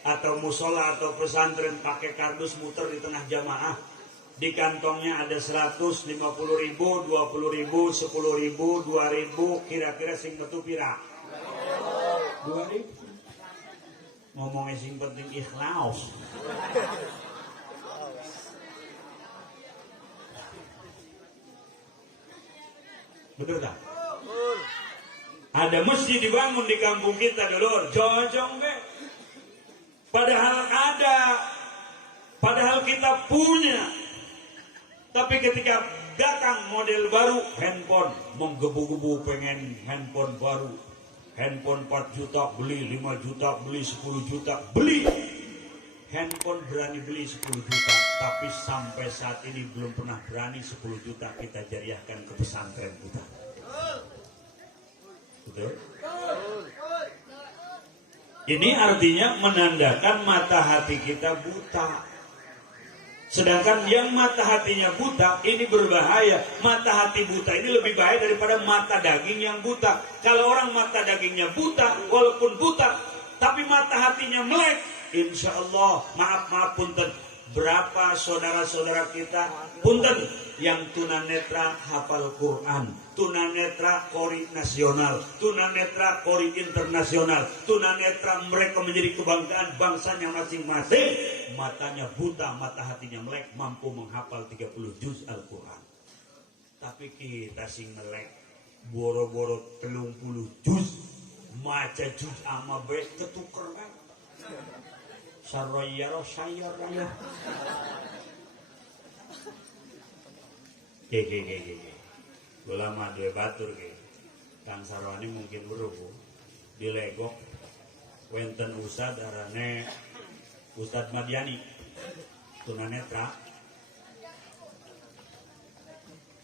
atau musola atau pesantren pakai kardus muter di tengah jamaah, Di kantongnya ada 150.000, 20.000, 10.000, 2.000, kira-kira sing metu pira? 2.000. Ngomongnya sing penting ikhlas. Betul tak? Ada masjid dibangun di kampung kita dulu, jojong be. Padahal ada, padahal kita punya. Tapi ketika datang model baru, handphone menggebu-gebu pengen handphone baru. Handphone 4 juta beli, 5 juta beli, 10 juta beli. Handphone berani beli 10 juta, tapi sampai saat ini belum pernah berani 10 juta kita jariahkan ke pesantren kita. Betul? Ini artinya menandakan mata hati kita buta. Sedangkan yang mata hatinya buta ini berbahaya. Mata hati buta ini lebih bahaya daripada mata daging yang buta. Kalau orang mata dagingnya buta, walaupun buta, tapi mata hatinya melek, insya Allah, maaf punten, berapa saudara-saudara kita punten yang tunanetra hafal Quran, tunanetra kori nasional, tunanetra kori internasional, tunanetra mereka menjadi kebanggaan bangsanya masing-masing, matanya buta, mata hatinya melek, mampu menghafal 30 juz Al-Quran. Tapi kita sing melek boro-boro 30 juz, maca juz ama be ketuker kan. Saroyaro sayar raya. Ke. Ulama dua batur ke. Kang Sarwani mungkin berubu dilegok wenten Ustad arane Ustad Madiani tunanetra.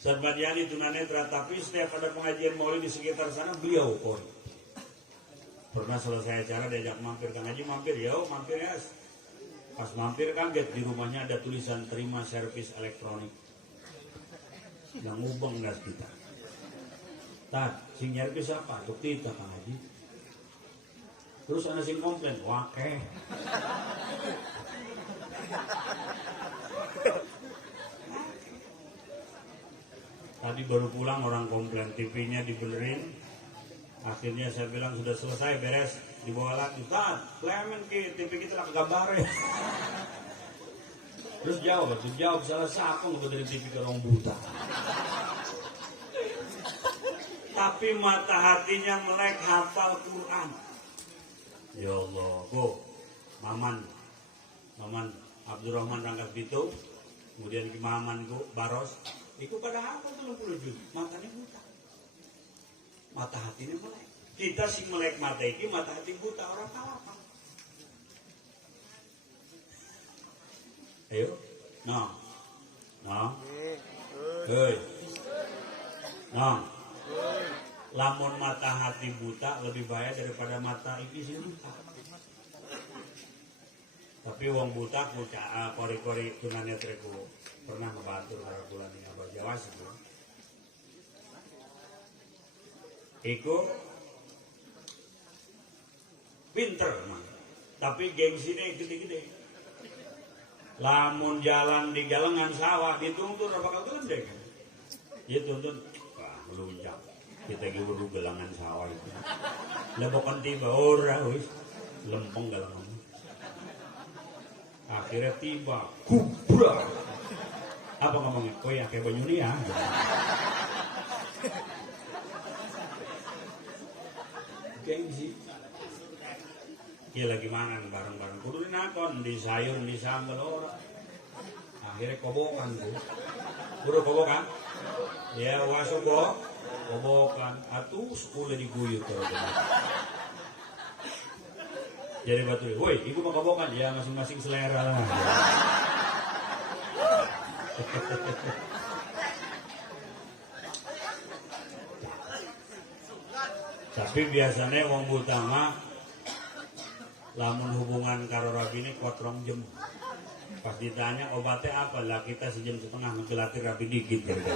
Ustad Madiani tunanetra, tapi setiap ada pengajian maulid di sekitar sana beliau koi. Pernah selesai acara diajak mampir, Kang Haji mampir, ya mampir ya. Pas mampir kaget, di rumahnya ada tulisan terima servis elektronik. Yang ngubeng gas kita. Tad, sing servis apa? Untuk kita Kang Haji. Terus ada sing komplain, wakeh. Tadi baru pulang orang komplain, TV-nya dibenerin. Akhirnya saya bilang sudah selesai, beres, dibawa lagi. Ustaz, Clement ke TV kita lah gambar ya. Terus jawab salah siapa nggak dari TV ke orang buta. Tapi mata hatinya melek hafal Quran. Ya Allah, go, Maman Abdurrahman Rangkas Bito, kemudian ke Maman go Baros, itu pada hafal 30 juz, matanya buta. Mata hatinya melek. Kita sih melek mata ini, mata hati buta, orang tahu apa. Ayo, nah, hei, nah, lamun mata hati buta lebih bahaya daripada mata ini sih buta. Tapi wong buta kuca kori-kori tunanetraku pernah ngebantu para bulan ini abah Jawa sih. Iku pinter mah, tapi gengsinya gede-gede. Lamun jalan di galengan sawah dituntun bakal gede kan? Dia tuntun, wah melunjak. Kita guru galengan sawah itu. Lebokan tiba ora wis lempeng galengan. Akhirnya tiba, kubra. Apa ngomongnya? Kau ya kayak Banyuni ya? Gengsi. Kia lagi mangan bareng-bareng. Kudu dinakon di sayur di sambal orang. Akhirnya kobokan tuh. Kudu kobokan. Ya wasuk kobokan. Atuh sekolah diguyur kalau jadi batu. Woi, ibu mau kobokan ya masing-masing selera lah. Tapi biasanya wong buta mah lamun hubungan karo rabi ini kotrong jem. Pas ditanya obatnya apa lah, kita sejam setengah mencelatih rabi dikit gitu.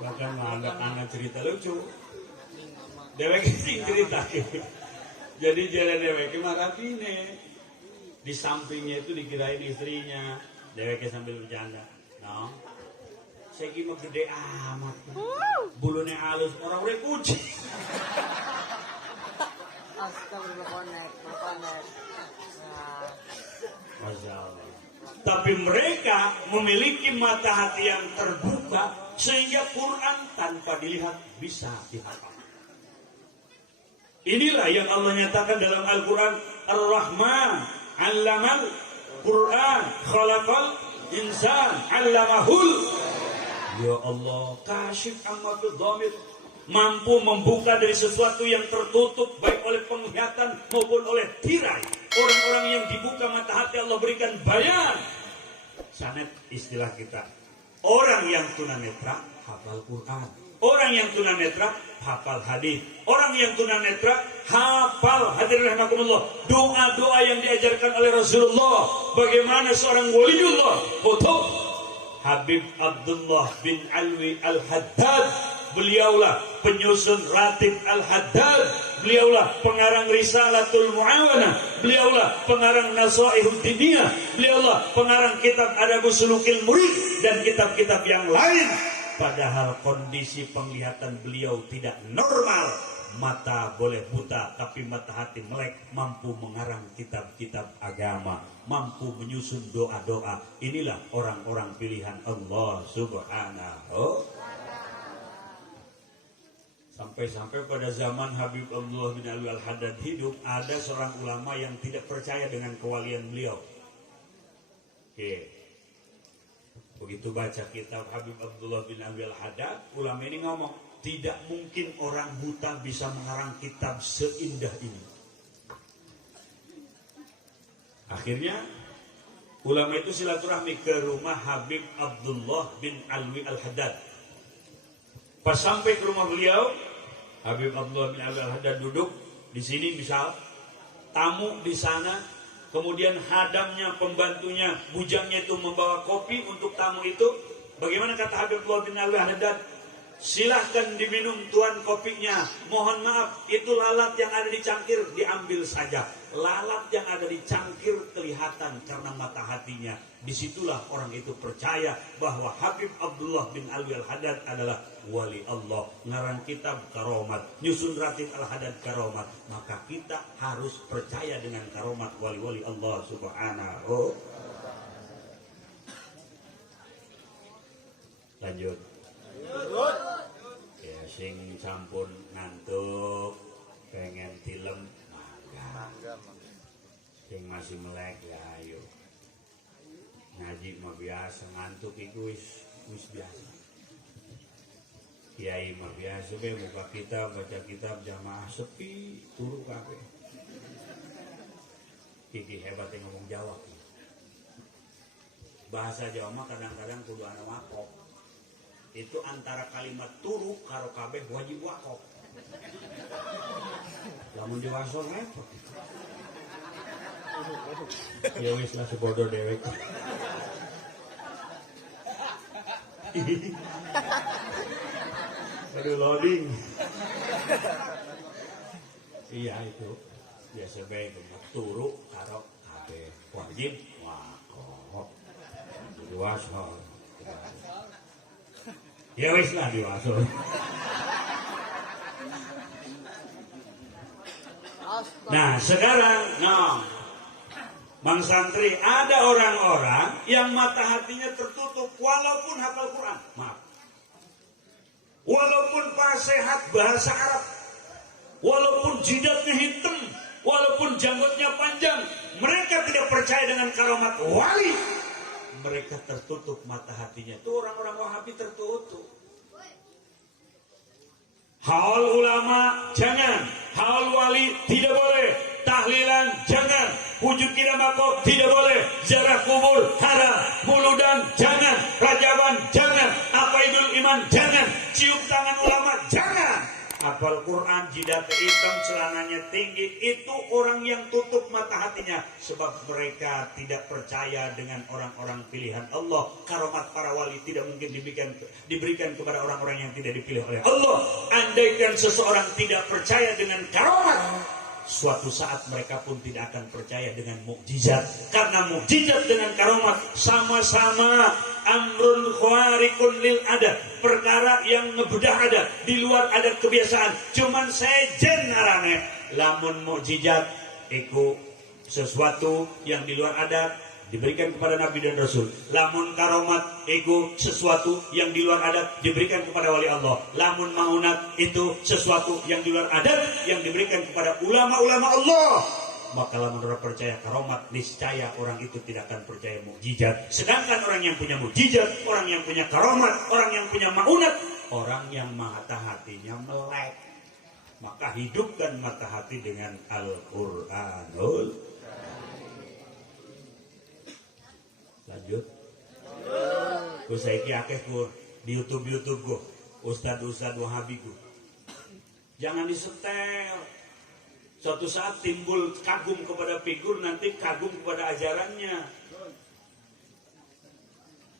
Bahkan anak-anak cerita lucu. Dewek sing cerita. Jadi jalan dewek marah bine. Di sampingnya itu dikirain istrinya. Deweknya sambil bercanda. No. Saya kira gede amat. Bulunya halus orang udah kucing. Astagfirullah, berkonek. Masya Allah. Tapi mereka memiliki mata hati yang terbuka sehingga Quran tanpa dilihat bisa dihafal. Inilah yang Allah nyatakan dalam Al-Quran. Ar-Rahman 'allamal Quran khalaqal insan 'allamahul. Ya Allah, kasyif ammatul dhamir, mampu membuka dari sesuatu yang tertutup baik oleh penglihatan maupun oleh tirai. Orang-orang yang dibuka mata hati Allah berikan bayan. Sanet istilah kita. Orang yang tunanetra hafal Quran. Orang yang tunanetra hafal hadis. Orang yang tunanetra hafal hadirin rahimakumullah. Doa-doa yang diajarkan oleh Rasulullah. Bagaimana seorang waliullah foto Habib Abdullah bin Alwi Al-Haddad. Beliaulah penyusun Ratib Al-Haddad. Beliaulah pengarang Risalatul Mu'awana. Beliaulah pengarang Nasaihud Diniyah. Beliaulah pengarang kitab Adabus Sulukil Murid dan kitab-kitab yang lain. Padahal kondisi penglihatan beliau tidak normal. Mata boleh buta tapi mata hati melek. Mampu mengarang kitab-kitab agama. Mampu menyusun doa-doa. Inilah orang-orang pilihan Allah Subhanahu. Sampai-sampai pada zaman Habib Abdullah bin Alwi Al-Haddad hidup, ada seorang ulama yang tidak percaya dengan kewalian beliau. Oke. Begitu baca kitab Habib Abdullah bin Alwi Al-Haddad, ulama ini ngomong, tidak mungkin orang buta bisa mengarang kitab seindah ini. Akhirnya, ulama itu silaturahmi ke rumah Habib Abdullah bin Alwi Al-Haddad. Pas sampai ke rumah beliau, Habib Abdullah bin Alwi Al-Haddad duduk di sini, misal tamu di sana, kemudian hadamnya, pembantunya, bujangnya itu membawa kopi untuk tamu itu. Bagaimana kata Habib Abdullah bin Alwi Al-Haddad? Silahkan diminum tuan kopinya. Mohon maaf, itu lalat yang ada di cangkir diambil saja. Lalat yang ada di cangkir kelihatan karena mata hatinya. Disitulah orang itu percaya bahwa Habib Abdullah bin Alwi Al-Haddad adalah wali Allah. Ngarang kitab karomat, nyusun Ratib Al-Haddad karomat. Maka kita harus percaya dengan karomat wali-wali Allah Subhanahu. Lanjut. Ya sing sampun ngantuk pengen film mangga. Sing masih melek ya ayo. Ngaji mah biasa, ngantuk itu wis biasa. Kiai mah biasa be buka kitab, baca kitab jamaah sepi turu kabeh. Kiki hebat yang ngomong Jawa. Bahasa Jawa mah kadang-kadang kudu ana wakaf. Itu antara kalimat turu karo kabeh wajib wakaf. Lamun diwaso repot. Ya wis lah sebodoh dewek. Aduh loading. Iya itu biasa baik turu karo kabeh wajib wakaf. Diwaso. Ya wis lah diwaso. Nah sekarang, Bang Santri, ada orang-orang yang mata hatinya tertutup walaupun hafal Quran. Maaf. Walaupun fasihat bahasa Arab, walaupun jidatnya hitam, walaupun janggutnya panjang, mereka tidak percaya dengan karamat wali. Mereka tertutup mata hatinya. Itu orang-orang Wahabi tertutup. Haul ulama jangan, haul wali tidak boleh, tahlilan jangan, wujud kiramako tidak boleh, ziarah kubur haram, muludan jangan, rajaban jangan, apaidul iman jangan, cium tangan ulama jangan. Hafal Quran, jidat hitam, celananya tinggi, itu orang yang tutup mata hatinya. Sebab mereka tidak percaya dengan orang-orang pilihan Allah. Karomat para wali tidak mungkin diberikan kepada orang-orang yang tidak dipilih oleh Allah. Andaikan seseorang tidak percaya dengan karomat, suatu saat mereka pun tidak akan percaya dengan mukjizat, karena mukjizat dengan karomat sama-sama amrun khariqun lil adat, perkara yang ngebedah adat, di luar adat kebiasaan, cuman sejen arane. Lamun mukjizat iku sesuatu yang di luar adat diberikan kepada Nabi dan Rasul. Lamun karomat itu sesuatu yang di luar adat diberikan kepada wali Allah. Lamun maunat itu sesuatu yang di luar adat yang diberikan kepada ulama-ulama Allah. Maka lamun orang percaya karomat, niscaya orang itu tidak akan percaya mukjizat. Sedangkan orang yang punya mukjizat, orang yang punya karomat, orang yang punya maunat, orang yang mata hatinya melek, maka hidupkan mata hati dengan Al-Qur'anul. Lanjut. Ku saiki akeh ku di YouTube ku Ustad Wahabi ku. Jangan disetel. Suatu saat timbul kagum kepada figur, nanti kagum kepada ajarannya.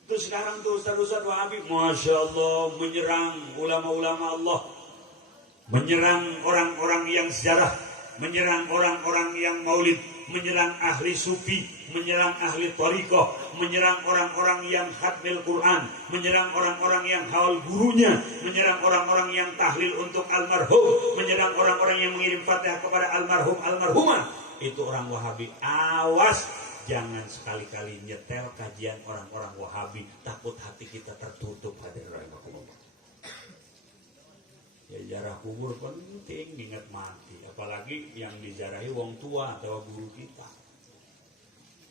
Terus sekarang tuh Ustad Wahabi, Masya Allah, menyerang ulama-ulama Allah, menyerang orang-orang yang sejarah, menyerang orang-orang yang maulid, menyerang ahli sufi, menyerang ahli thariqah, menyerang orang-orang yang khatmil Quran, menyerang orang-orang yang haul gurunya, menyerang orang-orang yang tahlil untuk almarhum, menyerang orang-orang yang mengirim Fatihah kepada almarhum almarhumah. Itu orang Wahabi. Awas, jangan sekali-kali nyetel kajian orang-orang Wahabi, takut hati kita tertutup. Hadirin rahimakumullah. Ya, ziarah kubur penting, ingat mati, apalagi yang dizarahi wong tua atau guru kita.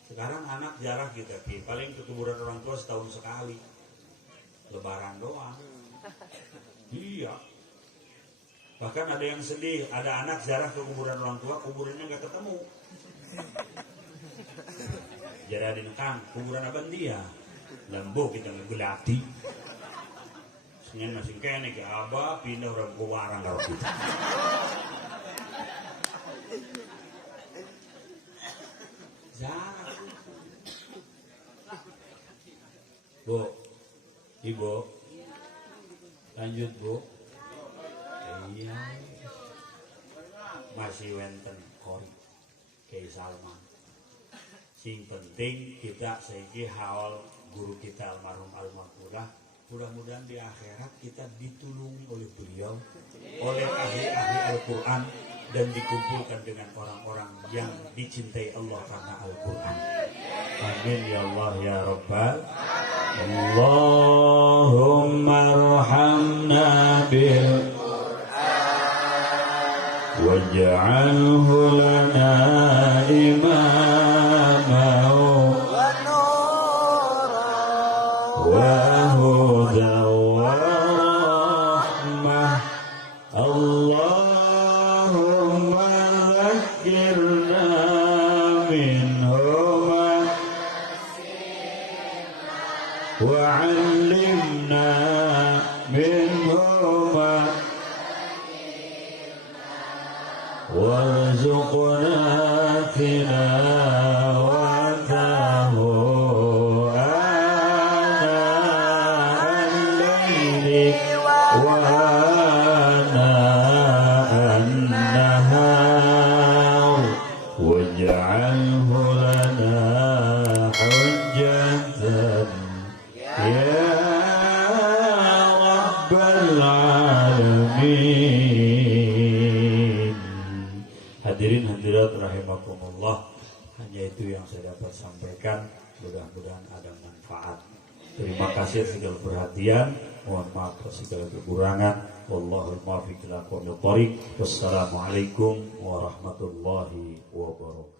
Sekarang anak jarah kita, paling ke kuburan orang tua setahun sekali, lebaran doang. Iya. Bahkan ada yang sedih, ada anak jarah ke kuburan orang tua, kuburannya nggak ketemu. Jarah di nekang, kuburan abang dia, lembu kita ngegelati. Senyum masih kene ke abah, pindah orang kuwarang kalau kita. Jarah. Bu, Ibu, lanjut Bu. Iya, masih wenten kori, Kiai Salman. Sing penting kita saiki haul guru kita almarhum almarhumah. Mudah-mudahan di akhirat kita ditulungi oleh beliau, oleh ahli-ahli Al-Quran, dan dikumpulkan dengan orang-orang yang dicintai Allah karena Al-Quran. Amin ya Allah ya Rabbal. Allahumma arhamna bil Qur'an waj'alhu lana imamahu wa hudan wa rahmah. Allahumma zakkirna minhu وعلمنا منهما وارزقنا تلاوته آناء الليل وآناء النهار واجعله لنا حجة Ya Rabbal Alamin. Hadirin hadirat rahimakumullah, hanya itu yang saya dapat sampaikan, mudah-mudahan ada manfaat. Terima kasih segala perhatian, mohon maaf segala kekurangan. Wallahul muwaffiq ila aqwamit thoriq. Wassalamualaikum warahmatullahi wabarakatuh.